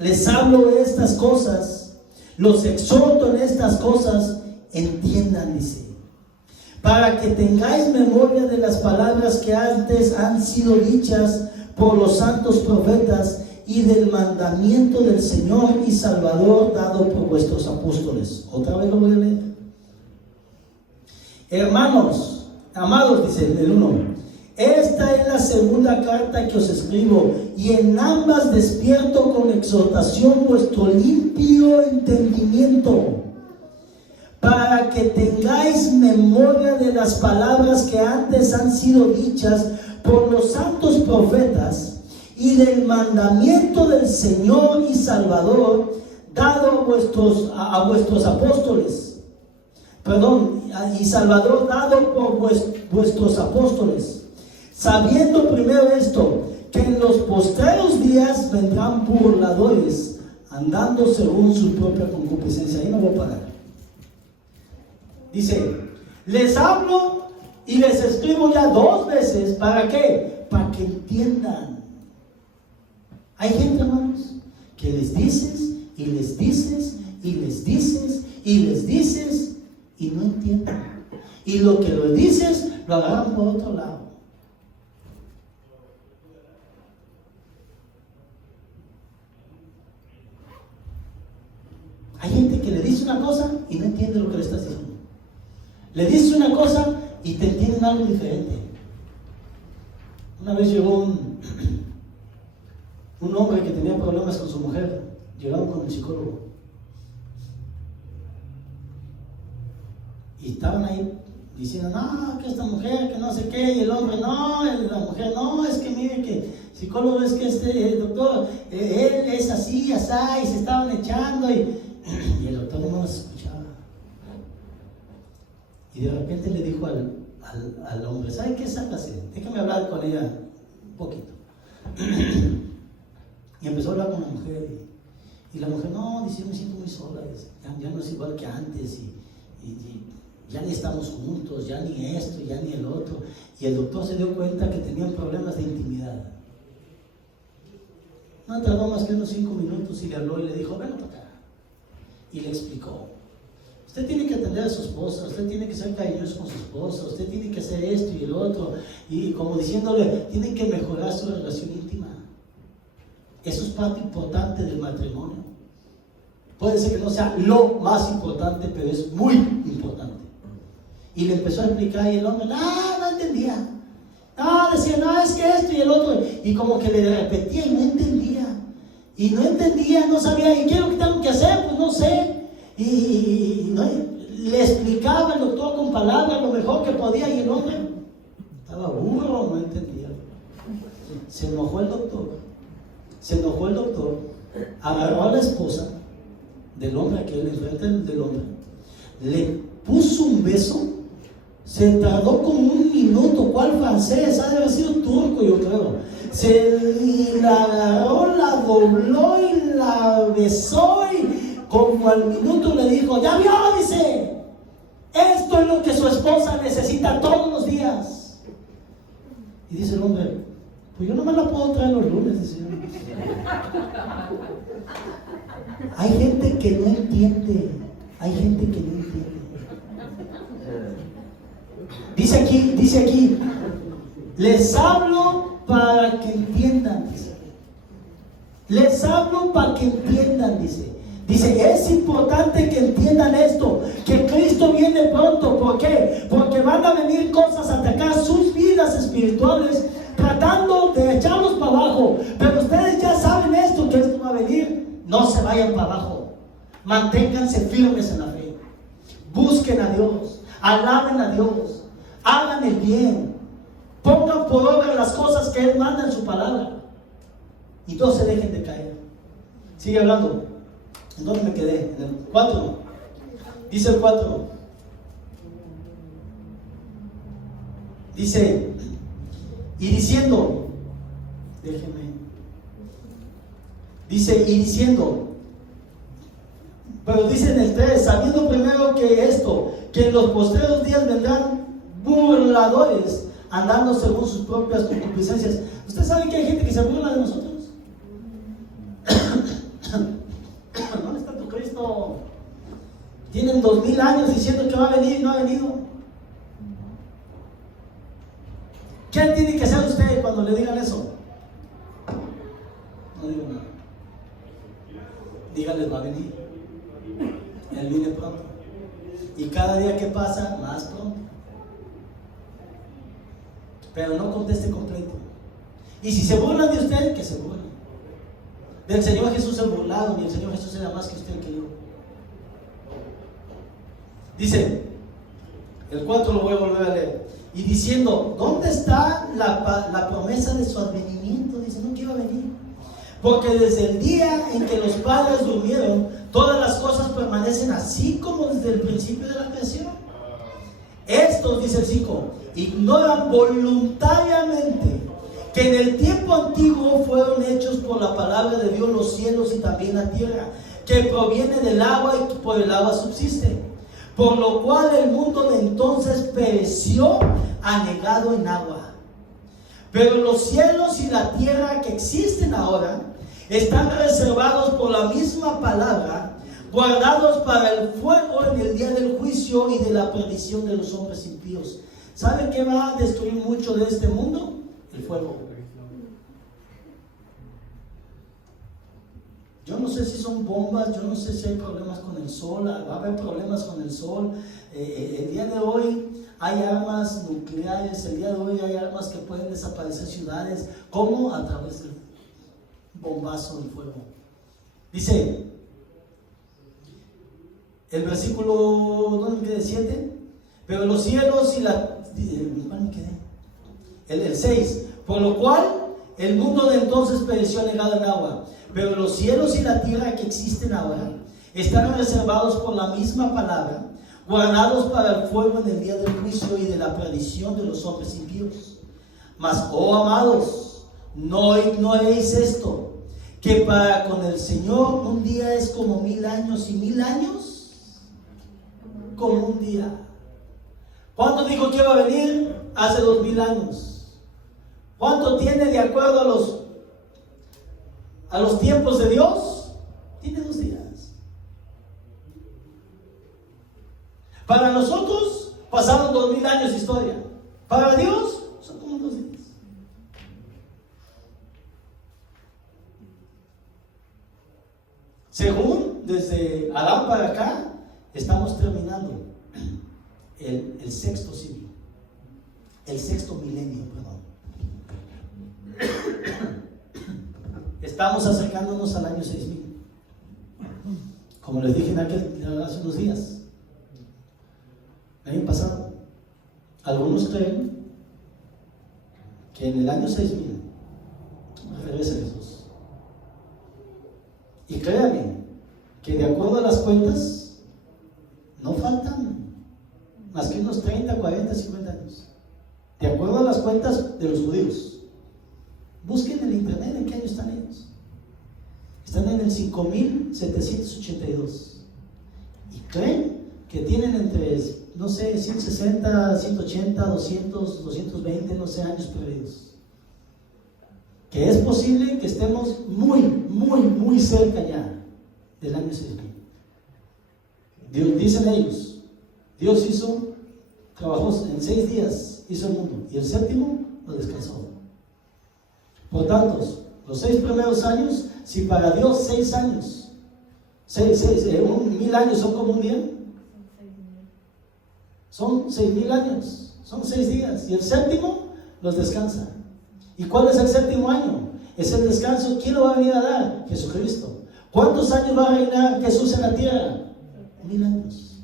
Les hablo de estas cosas, los exhorto en estas cosas, entiendan, dice. Para que tengáis memoria de las palabras que antes han sido dichas por los santos profetas y del mandamiento del Señor y Salvador dado por vuestros apóstoles. Otra vez lo voy a leer. Hermanos, amados, dice el 1, esta es la segunda carta que os escribo, y en ambas despierto con exhortación vuestro limpio entendimiento, para que tengáis memoria de las palabras que antes han sido dichas por los santos profetas y del mandamiento del Señor y Salvador dado a vuestros apóstoles, y Salvador dado por vuestros apóstoles, sabiendo primero esto, que en los postreros días vendrán burladores, andando según su propia concupiscencia. Ahí me voy a parar. Dice, les hablo y les escribo ya 2 veces. ¿Para qué? Para que entiendan. Hay gente, hermanos, que les dices y les dices y les dices y les dices y no entienden. Y lo que les dices lo agarran por otro lado. Hay gente que le dice una cosa y no entiende lo que le estás diciendo. Le dices una cosa y te entienden algo diferente. Una vez llegó un hombre que tenía problemas con su mujer. Llegaron con el psicólogo. Y estaban ahí diciendo, no, que esta mujer, que no sé qué, y el hombre, no, la mujer, no, es que mire que el psicólogo es que el doctor, él es así, asá, y se estaban echando, y el doctor no los escuchaba. Y de repente le dijo al hombre, ¿sabe qué? Sácase, déjame hablar con ella un poquito. Y empezó a hablar con la mujer, y la mujer, no, dice, yo me siento muy sola, ya no es igual que antes, y ya ni estamos juntos, ya ni esto, ya ni el otro. Y el doctor se dio cuenta que tenían problemas de intimidad. No tardó más que unos 5 minutos y le habló y le dijo, ven para acá. Y le explicó, usted tiene que atender a su esposa, usted tiene que ser cariñoso con su esposa, usted tiene que hacer esto y el otro. Y como diciéndole, tiene que mejorar su relación íntima. Eso es parte importante del matrimonio. Puede ser que no sea lo más importante, pero es muy importante. Y le empezó a explicar y el hombre, no entendía. No, decía, no, es que esto y el otro. Y como que le repetía y no entendía. Y no entendía, no sabía, ¿y qué es lo que tengo que hacer? Pues no sé. Y le explicaba el doctor con palabras lo mejor que podía y el hombre estaba burro, no entendía. Se enojó el doctor. Agarró a la esposa del hombre, que él enfrente del hombre, le puso un beso. Se tardó como 1 minuto. ¿Cuál francés? Ha de haber sido turco, yo creo. Se la agarró, la dobló y la besó. Y como al minuto le dijo, ya vio, dice, esto es lo que su esposa necesita todos los días. Y dice el hombre, pues yo no me la puedo traer los lunes, dice. Hay gente que no entiende. Dice aquí, les hablo para que entiendan, dice. Les hablo para que entiendan, dice. Dice, es importante que entiendan esto, que Cristo viene pronto. ¿Por qué? Porque van a venir cosas a atacar sus vidas espirituales, tratando de echarlos para abajo. Pero ustedes ya saben esto, que esto va a venir. No se vayan para abajo. Manténganse firmes en la fe. Busquen a Dios. Alaben a Dios. Hagan el bien. Pongan por obra las cosas que Él manda en su palabra. Y no se dejen de caer. Sigue hablando. ¿En dónde me quedé? En el 4. Dice el 4. Dice, y diciendo, déjeme. Dice, y diciendo, pero dice en el 3, sabiendo primero que esto, que en los postreros días vendrán burladores, andando según sus propias concupiscencias. ¿Usted sabe que hay gente que se burla de nosotros? ¿Dónde está tu Cristo? Tienen 2000 años diciendo que va a venir y no ha venido. ¿Qué tiene que hacer usted cuando le digan eso? No digo nada. Díganles, va a venir. Él viene pronto. Y cada día que pasa, más pronto. Pero no conteste completo. Y si se burlan de usted, que se burlen. Del Señor Jesús se burlaron, y el Señor Jesús era más que usted que yo. Dice, el 4 lo voy a volver a leer. Y diciendo, ¿dónde está la promesa de su advenimiento? Dice, no quiero venir. Porque desde el día en que los padres durmieron, todas las cosas permanecen así como desde desde el principio de la creación. Estos, dice el 5, ignoran voluntariamente que en el tiempo antiguo fueron hechos por la palabra de Dios los cielos y también la tierra, que proviene del agua y que por el agua subsiste, por lo cual el mundo de entonces pereció anegado en agua. Pero los cielos y la tierra que existen ahora están reservados por la misma palabra, guardados para el fuego en el día del juicio y de la perdición de los hombres impíos. ¿Saben qué va a destruir mucho de este mundo? El fuego. Yo no sé si son bombas, yo no sé si hay problemas con el sol, va a haber problemas con el sol. El día de hoy hay armas nucleares, el día de hoy hay armas que pueden desaparecer ciudades. ¿Cómo? A través del bombazo del fuego. Dice el versículo, ¿dónde quedé? 7. Pero los cielos y la... ¿Cuál me quedé? El 6. Por lo cual el mundo de entonces pereció anegado en agua. Pero los cielos y la tierra que existen ahora están reservados por la misma palabra, guardados para el fuego en el día del juicio y de la perdición de los hombres impíos. Mas, oh amados, no ignoréis esto, que para con el Señor un día es como 1000 años y 1000 años como un día. ¿Cuánto dijo que iba a venir? Hace 2000 años. ¿Cuánto tiene de acuerdo a los tiempos de Dios? Tiene 2 días. Para nosotros pasaron 2000 años de historia. Para Dios son como 2 días. Según desde Adán para acá, estamos terminando el sexto siglo, el sexto milenio, perdón. Estamos acercándonos al año 6000. Como les dije hace unos días, el año pasado, algunos creen que en el año 6000 regresa Jesús. Y créanme que de acuerdo a las cuentas, no faltan más que unos 30, 40, 50 años. De acuerdo a las cuentas de los judíos. Busquen en internet en qué año están ellos. Están en el 5782. Y creen que tienen entre, no sé, 160, 180, 200, 220, no sé, años perdidos. Que es posible que estemos muy cerca ya del año 6000. Dios, dicen ellos, Dios trabajó en 6 días, hizo el mundo, y el séptimo lo descansó. Por tanto, los 6 primeros años, si para Dios 6 años, 1000 años son como un día, son 6000 años, son 6 días, y el séptimo los descansa. ¿Y cuál es el séptimo año? Es el descanso. ¿Quién lo va a venir a dar? Jesucristo. ¿Cuántos años va a reinar Jesús en la tierra? 1000 años.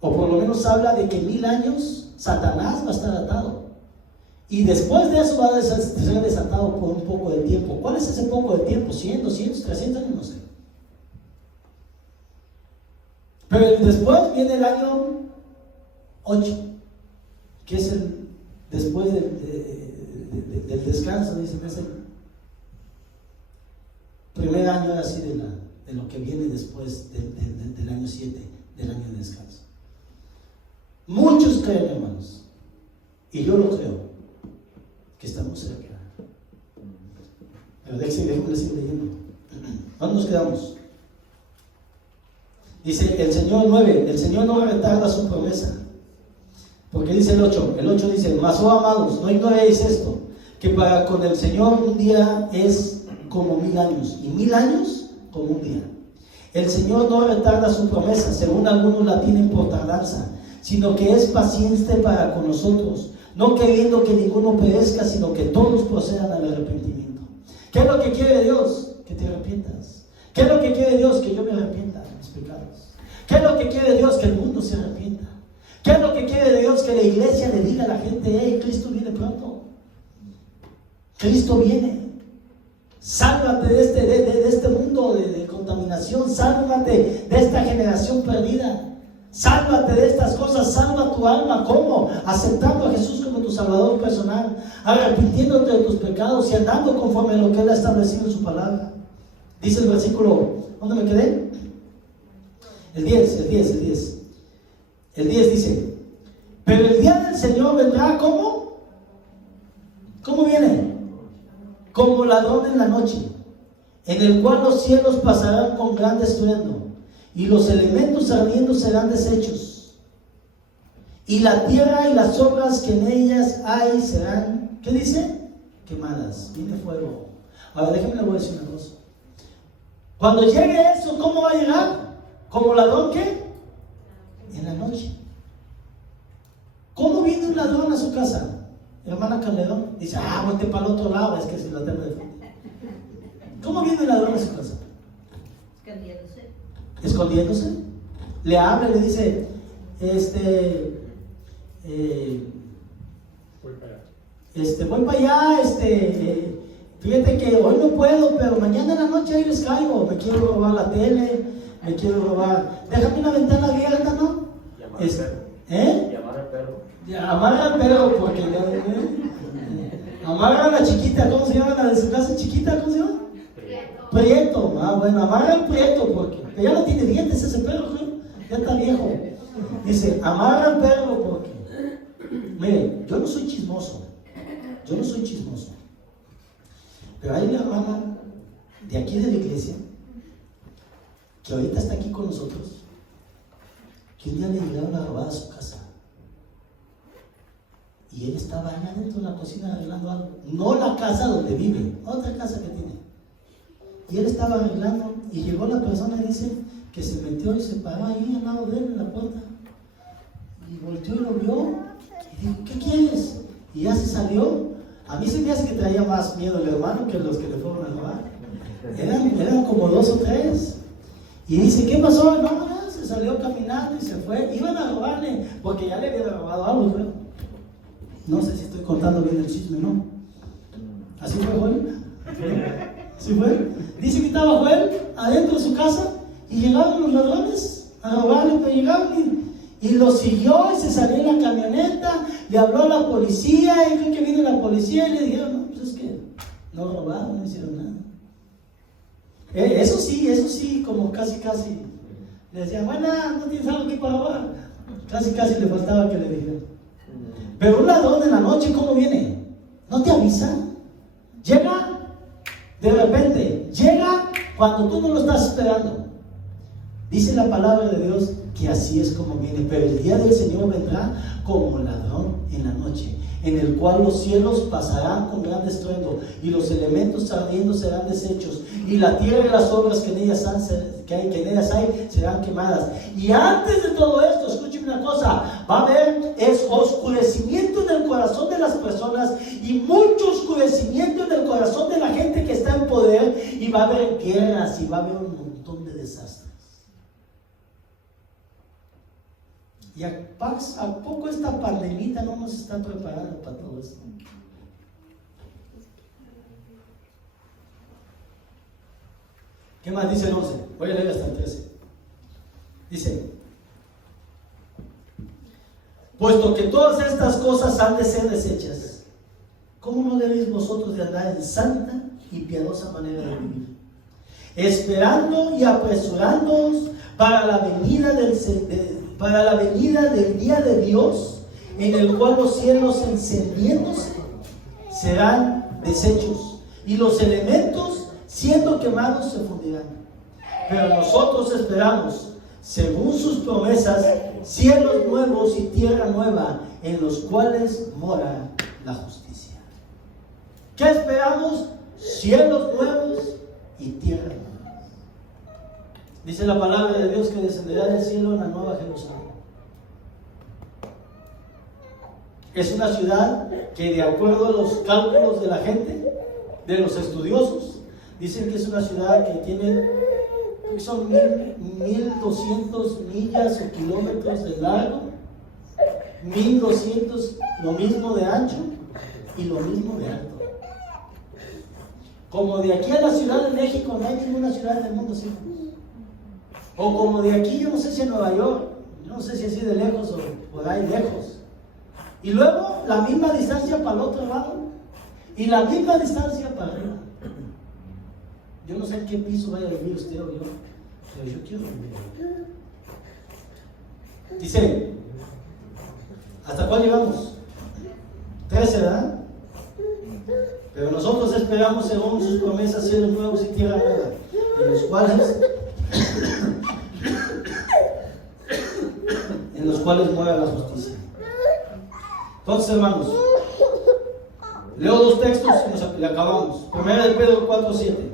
O por lo menos habla de que 1000 años Satanás va a estar atado. Y después de eso va a ser desatado por un poco de tiempo. ¿Cuál es ese poco de tiempo? 100, 200, 300 años, no sé. Pero después viene el año 8, que es el después del descanso, dicen, es el primer año así de lo que viene después del año 7, del año de descanso. Muchos creen, hermanos, y yo lo creo, que estamos cerca. Pero déjenme seguir leyendo. ¿Dónde nos quedamos? Dice el Señor 9, el Señor no retarda su promesa. Porque dice el 8 dice, mas oh amados, no ignoréis esto, que para con el Señor un día es como 1000 años, y 1000 años como un día. El Señor no retarda su promesa, según algunos la tienen por tardanza, sino que es paciente para con nosotros, no queriendo que ninguno perezca, sino que todos procedan al arrepentimiento. ¿Qué es lo que quiere Dios? Que te arrepientas. ¿Qué es lo que quiere Dios? Que yo me arrepienta de mis pecados. ¿Qué es lo que quiere Dios? Que el mundo se arrepienta. ¿Qué es lo que quiere Dios? Que la iglesia le diga a la gente, hey, Cristo viene pronto. Cristo viene. Sálvate de este mundo de contaminación. Sálvate de esta generación perdida. Sálvate de estas cosas. Salva tu alma. ¿Cómo? Aceptando a Jesús como tu Salvador personal, arrepintiéndote de tus pecados y andando conforme a lo que Él ha establecido en su palabra. Dice el versículo, ¿dónde me quedé? El 10 dice: pero el día del Señor vendrá, ¿cómo? ¿Cómo viene? Como ladrón en la noche, en el cual los cielos pasarán con gran estruendo, y los elementos ardiendo serán deshechos, y la tierra y las obras que en ellas hay serán, ¿qué dice? Quemadas. Viene fuego. Ahora déjenme le voy a decir una cosa. Cuando llegue eso, ¿cómo va a llegar? ¿Como ladrón qué? En la noche. ¿Cómo viene un ladrón a su casa? Hermana Calderón dice, vete para el otro lado, es que si lo tengo de frente. ¿Cómo viene el ladrón a su casa? Escondiéndose. Escondiéndose. Le habla y le dice, voy para allá, fíjate que hoy no puedo, pero mañana en la noche ahí les caigo. Me quiero robar la tele, me quiero robar. Déjame una ventana abierta, ¿no? Llamar al perro. Amarra al perro, porque amarra a la chiquita. ¿Cómo se llama la de su casa chiquita? ¿Cómo se llama? Prieto. Bueno, amarra al prieto, porque ya no tiene dientes ese perro, ¿no? Ya está viejo. Dice, amarra al perro, porque mire, yo no soy chismoso. Pero hay una hermana de aquí de la iglesia que ahorita está aquí con nosotros, que un día le llegaron a robar a su casa y él estaba allá dentro de la cocina arreglando algo, no la casa donde vive, otra casa que tiene, y él estaba arreglando y llegó la persona y dice que se metió y se paró ahí al lado de él en la puerta y volteó y lo vio y dijo, ¿qué quieres? Y ya se salió. A mí se me hace que traía más miedo el hermano que los que le fueron a robar. Eran como 2 o 3. Y dice, ¿qué pasó? No, se salió caminando y se fue. Iban a robarle, porque ya le habían robado algo, creo. No sé si estoy contando bien el chisme, ¿no? ¿Así fue, Joel? ¿Sí fue? Dice que estaba Joel adentro de su casa y llegaron los ladrones a robarle, pero llegaron y lo siguió y se salió en la camioneta, le habló a la policía y creo que vino la policía y le dijeron, no, pues es que no robaron, no hicieron nada. Eso sí, como casi le decían, bueno, no tienes algo aquí para robar. Casi le faltaba que le dijeran. Pero un ladrón en la noche, ¿cómo viene? ¿No te avisa? Llega de repente, llega cuando tú no lo estás esperando. Dice la palabra de Dios que así es como viene, pero el día del Señor vendrá como ladrón en la noche, en el cual los cielos pasarán con gran estruendo y los elementos ardiendo serán deshechos y la tierra y las obras que en ellas hay serán quemadas. Y antes de todo esto, escúcheme una cosa, va a haber oscurecimiento en el corazón de las personas y mucho oscurecimiento en el corazón de la gente que está en poder, y va a haber guerras y va a haber un montón de desastres. Y a poco esta pandemia no nos está preparando para todo esto. ¿Qué más dice el 11? Voy a leer hasta el 13. Dice, puesto que todas estas cosas han de ser deshechas, ¿cómo no debéis vosotros de andar en santa y piadosa manera de vivir? Esperando y apresurándoos para la venida del día de Dios, en el cual los cielos encendiéndose serán deshechos y los elementos siendo quemados se fundirán. Pero nosotros esperamos, según sus promesas, cielos nuevos y tierra nueva, en los cuales mora la justicia. ¿Qué esperamos? Cielos nuevos y tierra nueva. Dice la palabra de Dios que descenderá del cielo en la nueva Jerusalén. Es una ciudad que, de acuerdo a los cálculos de la gente, de los estudiosos, dicen que es una ciudad que tiene, son 1200 millas o kilómetros de largo, 1200 lo mismo de ancho y lo mismo de alto. Como de aquí a la Ciudad de México, no hay ninguna ciudad del mundo así. O como de aquí, yo no sé si en Nueva York, yo no sé si así de lejos o por ahí lejos. Y luego la misma distancia para el otro lado y la misma distancia para arriba. Yo no sé en qué piso vaya a vivir usted o yo, pero yo quiero vivir. Dice, ¿hasta cuál llegamos? 13, ¿verdad? Pero nosotros esperamos según sus promesas cielos nuevos y tierra nueva, en los cuales muera la justicia. Entonces, hermanos, leo dos textos y le acabamos. Primera de Pedro 4:7.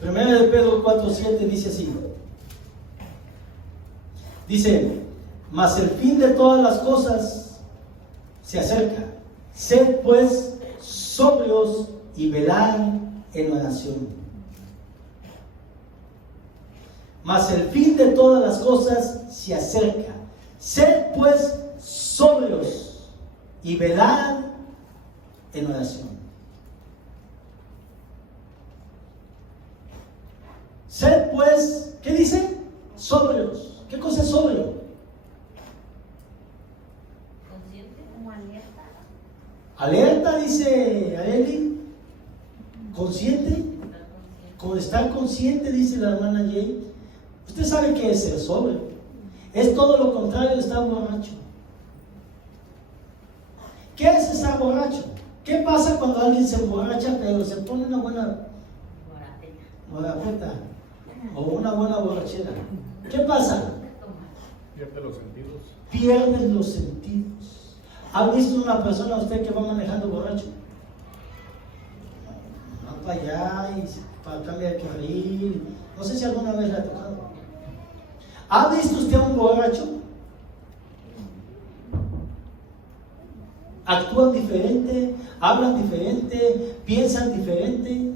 Primera de Pedro 4:7 dice así. Dice, mas el fin de todas las cosas se acerca. Sed pues sobrios y velad en oración. Mas el fin de todas las cosas se acerca. Sed pues sobrios y velad en oración. Sed pues, ¿qué dice? Sobrios. ¿Qué cosa es sobrio? Consciente, como alerta. Alerta, dice Aeli. Consciente. Con estar consciente, dice la hermana Jay. Usted sabe qué es ser sobrio. Es todo lo contrario de estar borracho. ¿Qué es estar borracho? ¿Qué pasa cuando alguien se emborracha pero se pone una buena guarapeta o una buena borrachera? ¿Qué pasa? Pierde los sentidos. Pierden los sentidos. ¿Ha visto una persona usted que va manejando borracho? Va para allá y para acá le hay que reír. No sé si alguna vez le ha tocado. ¿Ha visto usted a un borracho? Actúan diferente, hablan diferente, piensan diferente.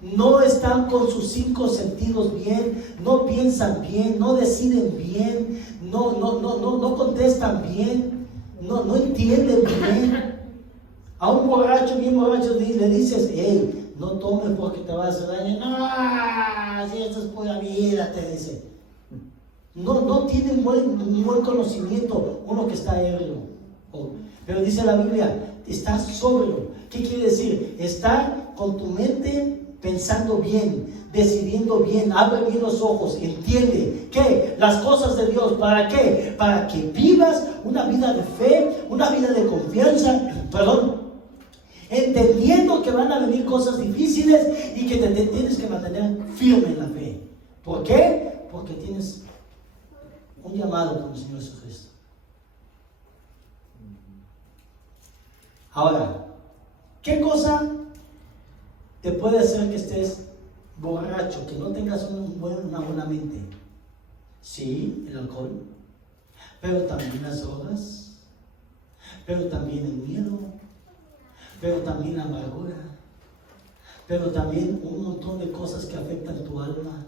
No están con sus 5 sentidos bien, no piensan bien, no deciden bien, no contestan bien, no entienden bien. A un borracho, bien borracho, le dices, hey, no tomes porque te vas a hacer daño. No, si eso es pura vida, te dice. No tienen buen conocimiento uno que está ebrio. Pero dice la Biblia, estás sobrio. ¿Qué quiere decir? Estar con tu mente pensando bien, decidiendo bien, abre bien los ojos, entiende que las cosas de Dios, ¿para qué? Para que vivas una vida de fe, una vida de confianza, entendiendo que van a venir cosas difíciles y que te tienes que mantener firme en la fe. ¿Por qué? Porque tienes un llamado con el Señor Jesucristo. Ahora, ¿qué cosa te puede hacer que estés borracho, que no tengas una buena mente? Sí, el alcohol, pero también las drogas, pero también el miedo, pero también la amargura, pero también un montón de cosas que afectan tu alma.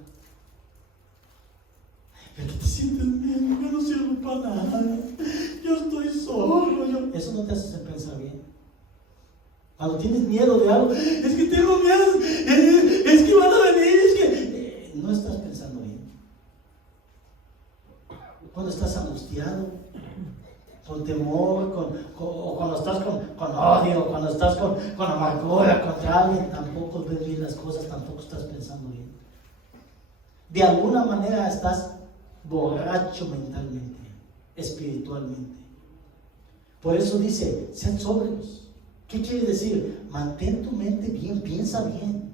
El que te sientes bien, yo no sirvo para nada, yo estoy solo, eso no te hace pensar bien. Cuando tienes miedo de algo, es que tengo miedo, es que van a venir, es que no estás pensando bien. Cuando estás angustiado, con temor, o cuando estás con odio, cuando estás con amargura contra alguien, tampoco ves bien las cosas, tampoco estás pensando bien. De alguna manera estás borracho mentalmente, espiritualmente. Por eso dice, sed sobrios. ¿Qué quiere decir? Mantén tu mente bien, piensa bien.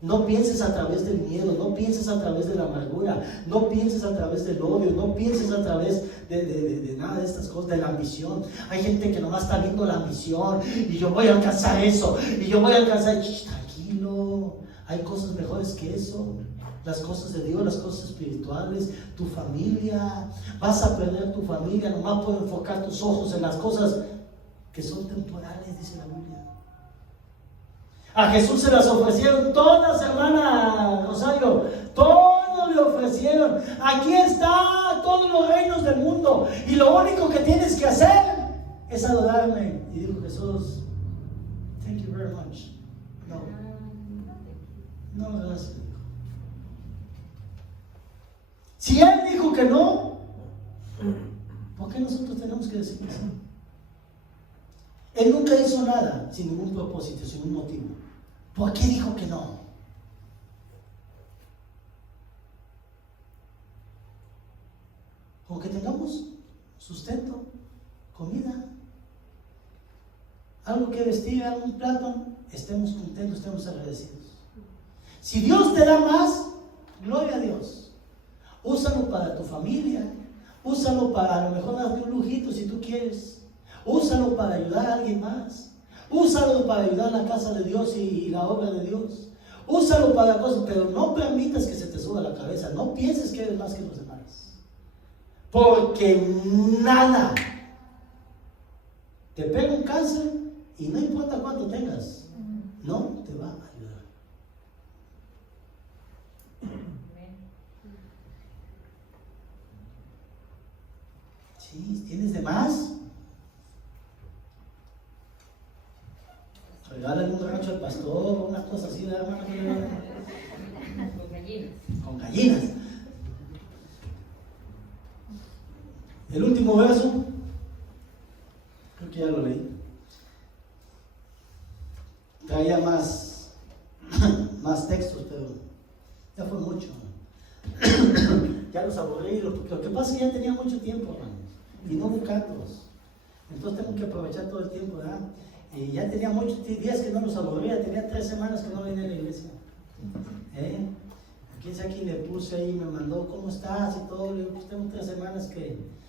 No pienses a través del miedo, no pienses a través de la amargura, no pienses a través del odio, no pienses a través de nada de estas cosas, de la ambición. Hay gente que nomás está viendo la ambición y yo voy a alcanzar eso, y yo voy a alcanzar. Tranquilo, hay cosas mejores que eso. Las cosas de Dios, las cosas espirituales, tu familia. Vas a perder tu familia nomás por enfocar tus ojos en las cosas que son temporales, dice la Biblia. A Jesús se las ofrecieron todas, hermana Rosario, todos le ofrecieron. Aquí está todos los reinos del mundo y lo único que tienes que hacer es adorarme. Y dijo Jesús, thank you very fuerza, le dijo. Si Él dijo que no, ¿por qué nosotros tenemos que decir que sí? Él nunca hizo nada sin ningún propósito, sin un motivo. ¿Por qué dijo que no? Con que tengamos sustento, comida, algo que vestir, algún plato, estemos contentos, estemos agradecidos. Si Dios te da más, gloria a Dios. Úsalo para tu familia, úsalo para, a lo mejor darte un lujito si tú quieres. Úsalo para ayudar a alguien más. Úsalo para ayudar a la casa de Dios y la obra de Dios. Úsalo para cosas, pero no permitas que se te suba la cabeza. No pienses que eres más que los demás. Porque nada te pega un cáncer y no importa cuánto tengas, no te va a ayudar. Sí, tienes de más, regálale un rancho al pastor, una cosa así, hermano. Con gallinas. Con gallinas. El último verso, creo que ya lo leí. Traía más textos, pero ya fue mucho. Ya los aburrí. Lo que pasa es que ya tenía mucho tiempo, hermanos, y no buscarlos. Entonces tengo que aprovechar todo el tiempo, ¿verdad? Y ya tenía muchos días que no los aburría. Tenía 3 semanas que no venía a la iglesia. Quién sabe quién le puse ahí, me mandó, ¿cómo estás? Y todo. Le digo, pues tengo 3 semanas que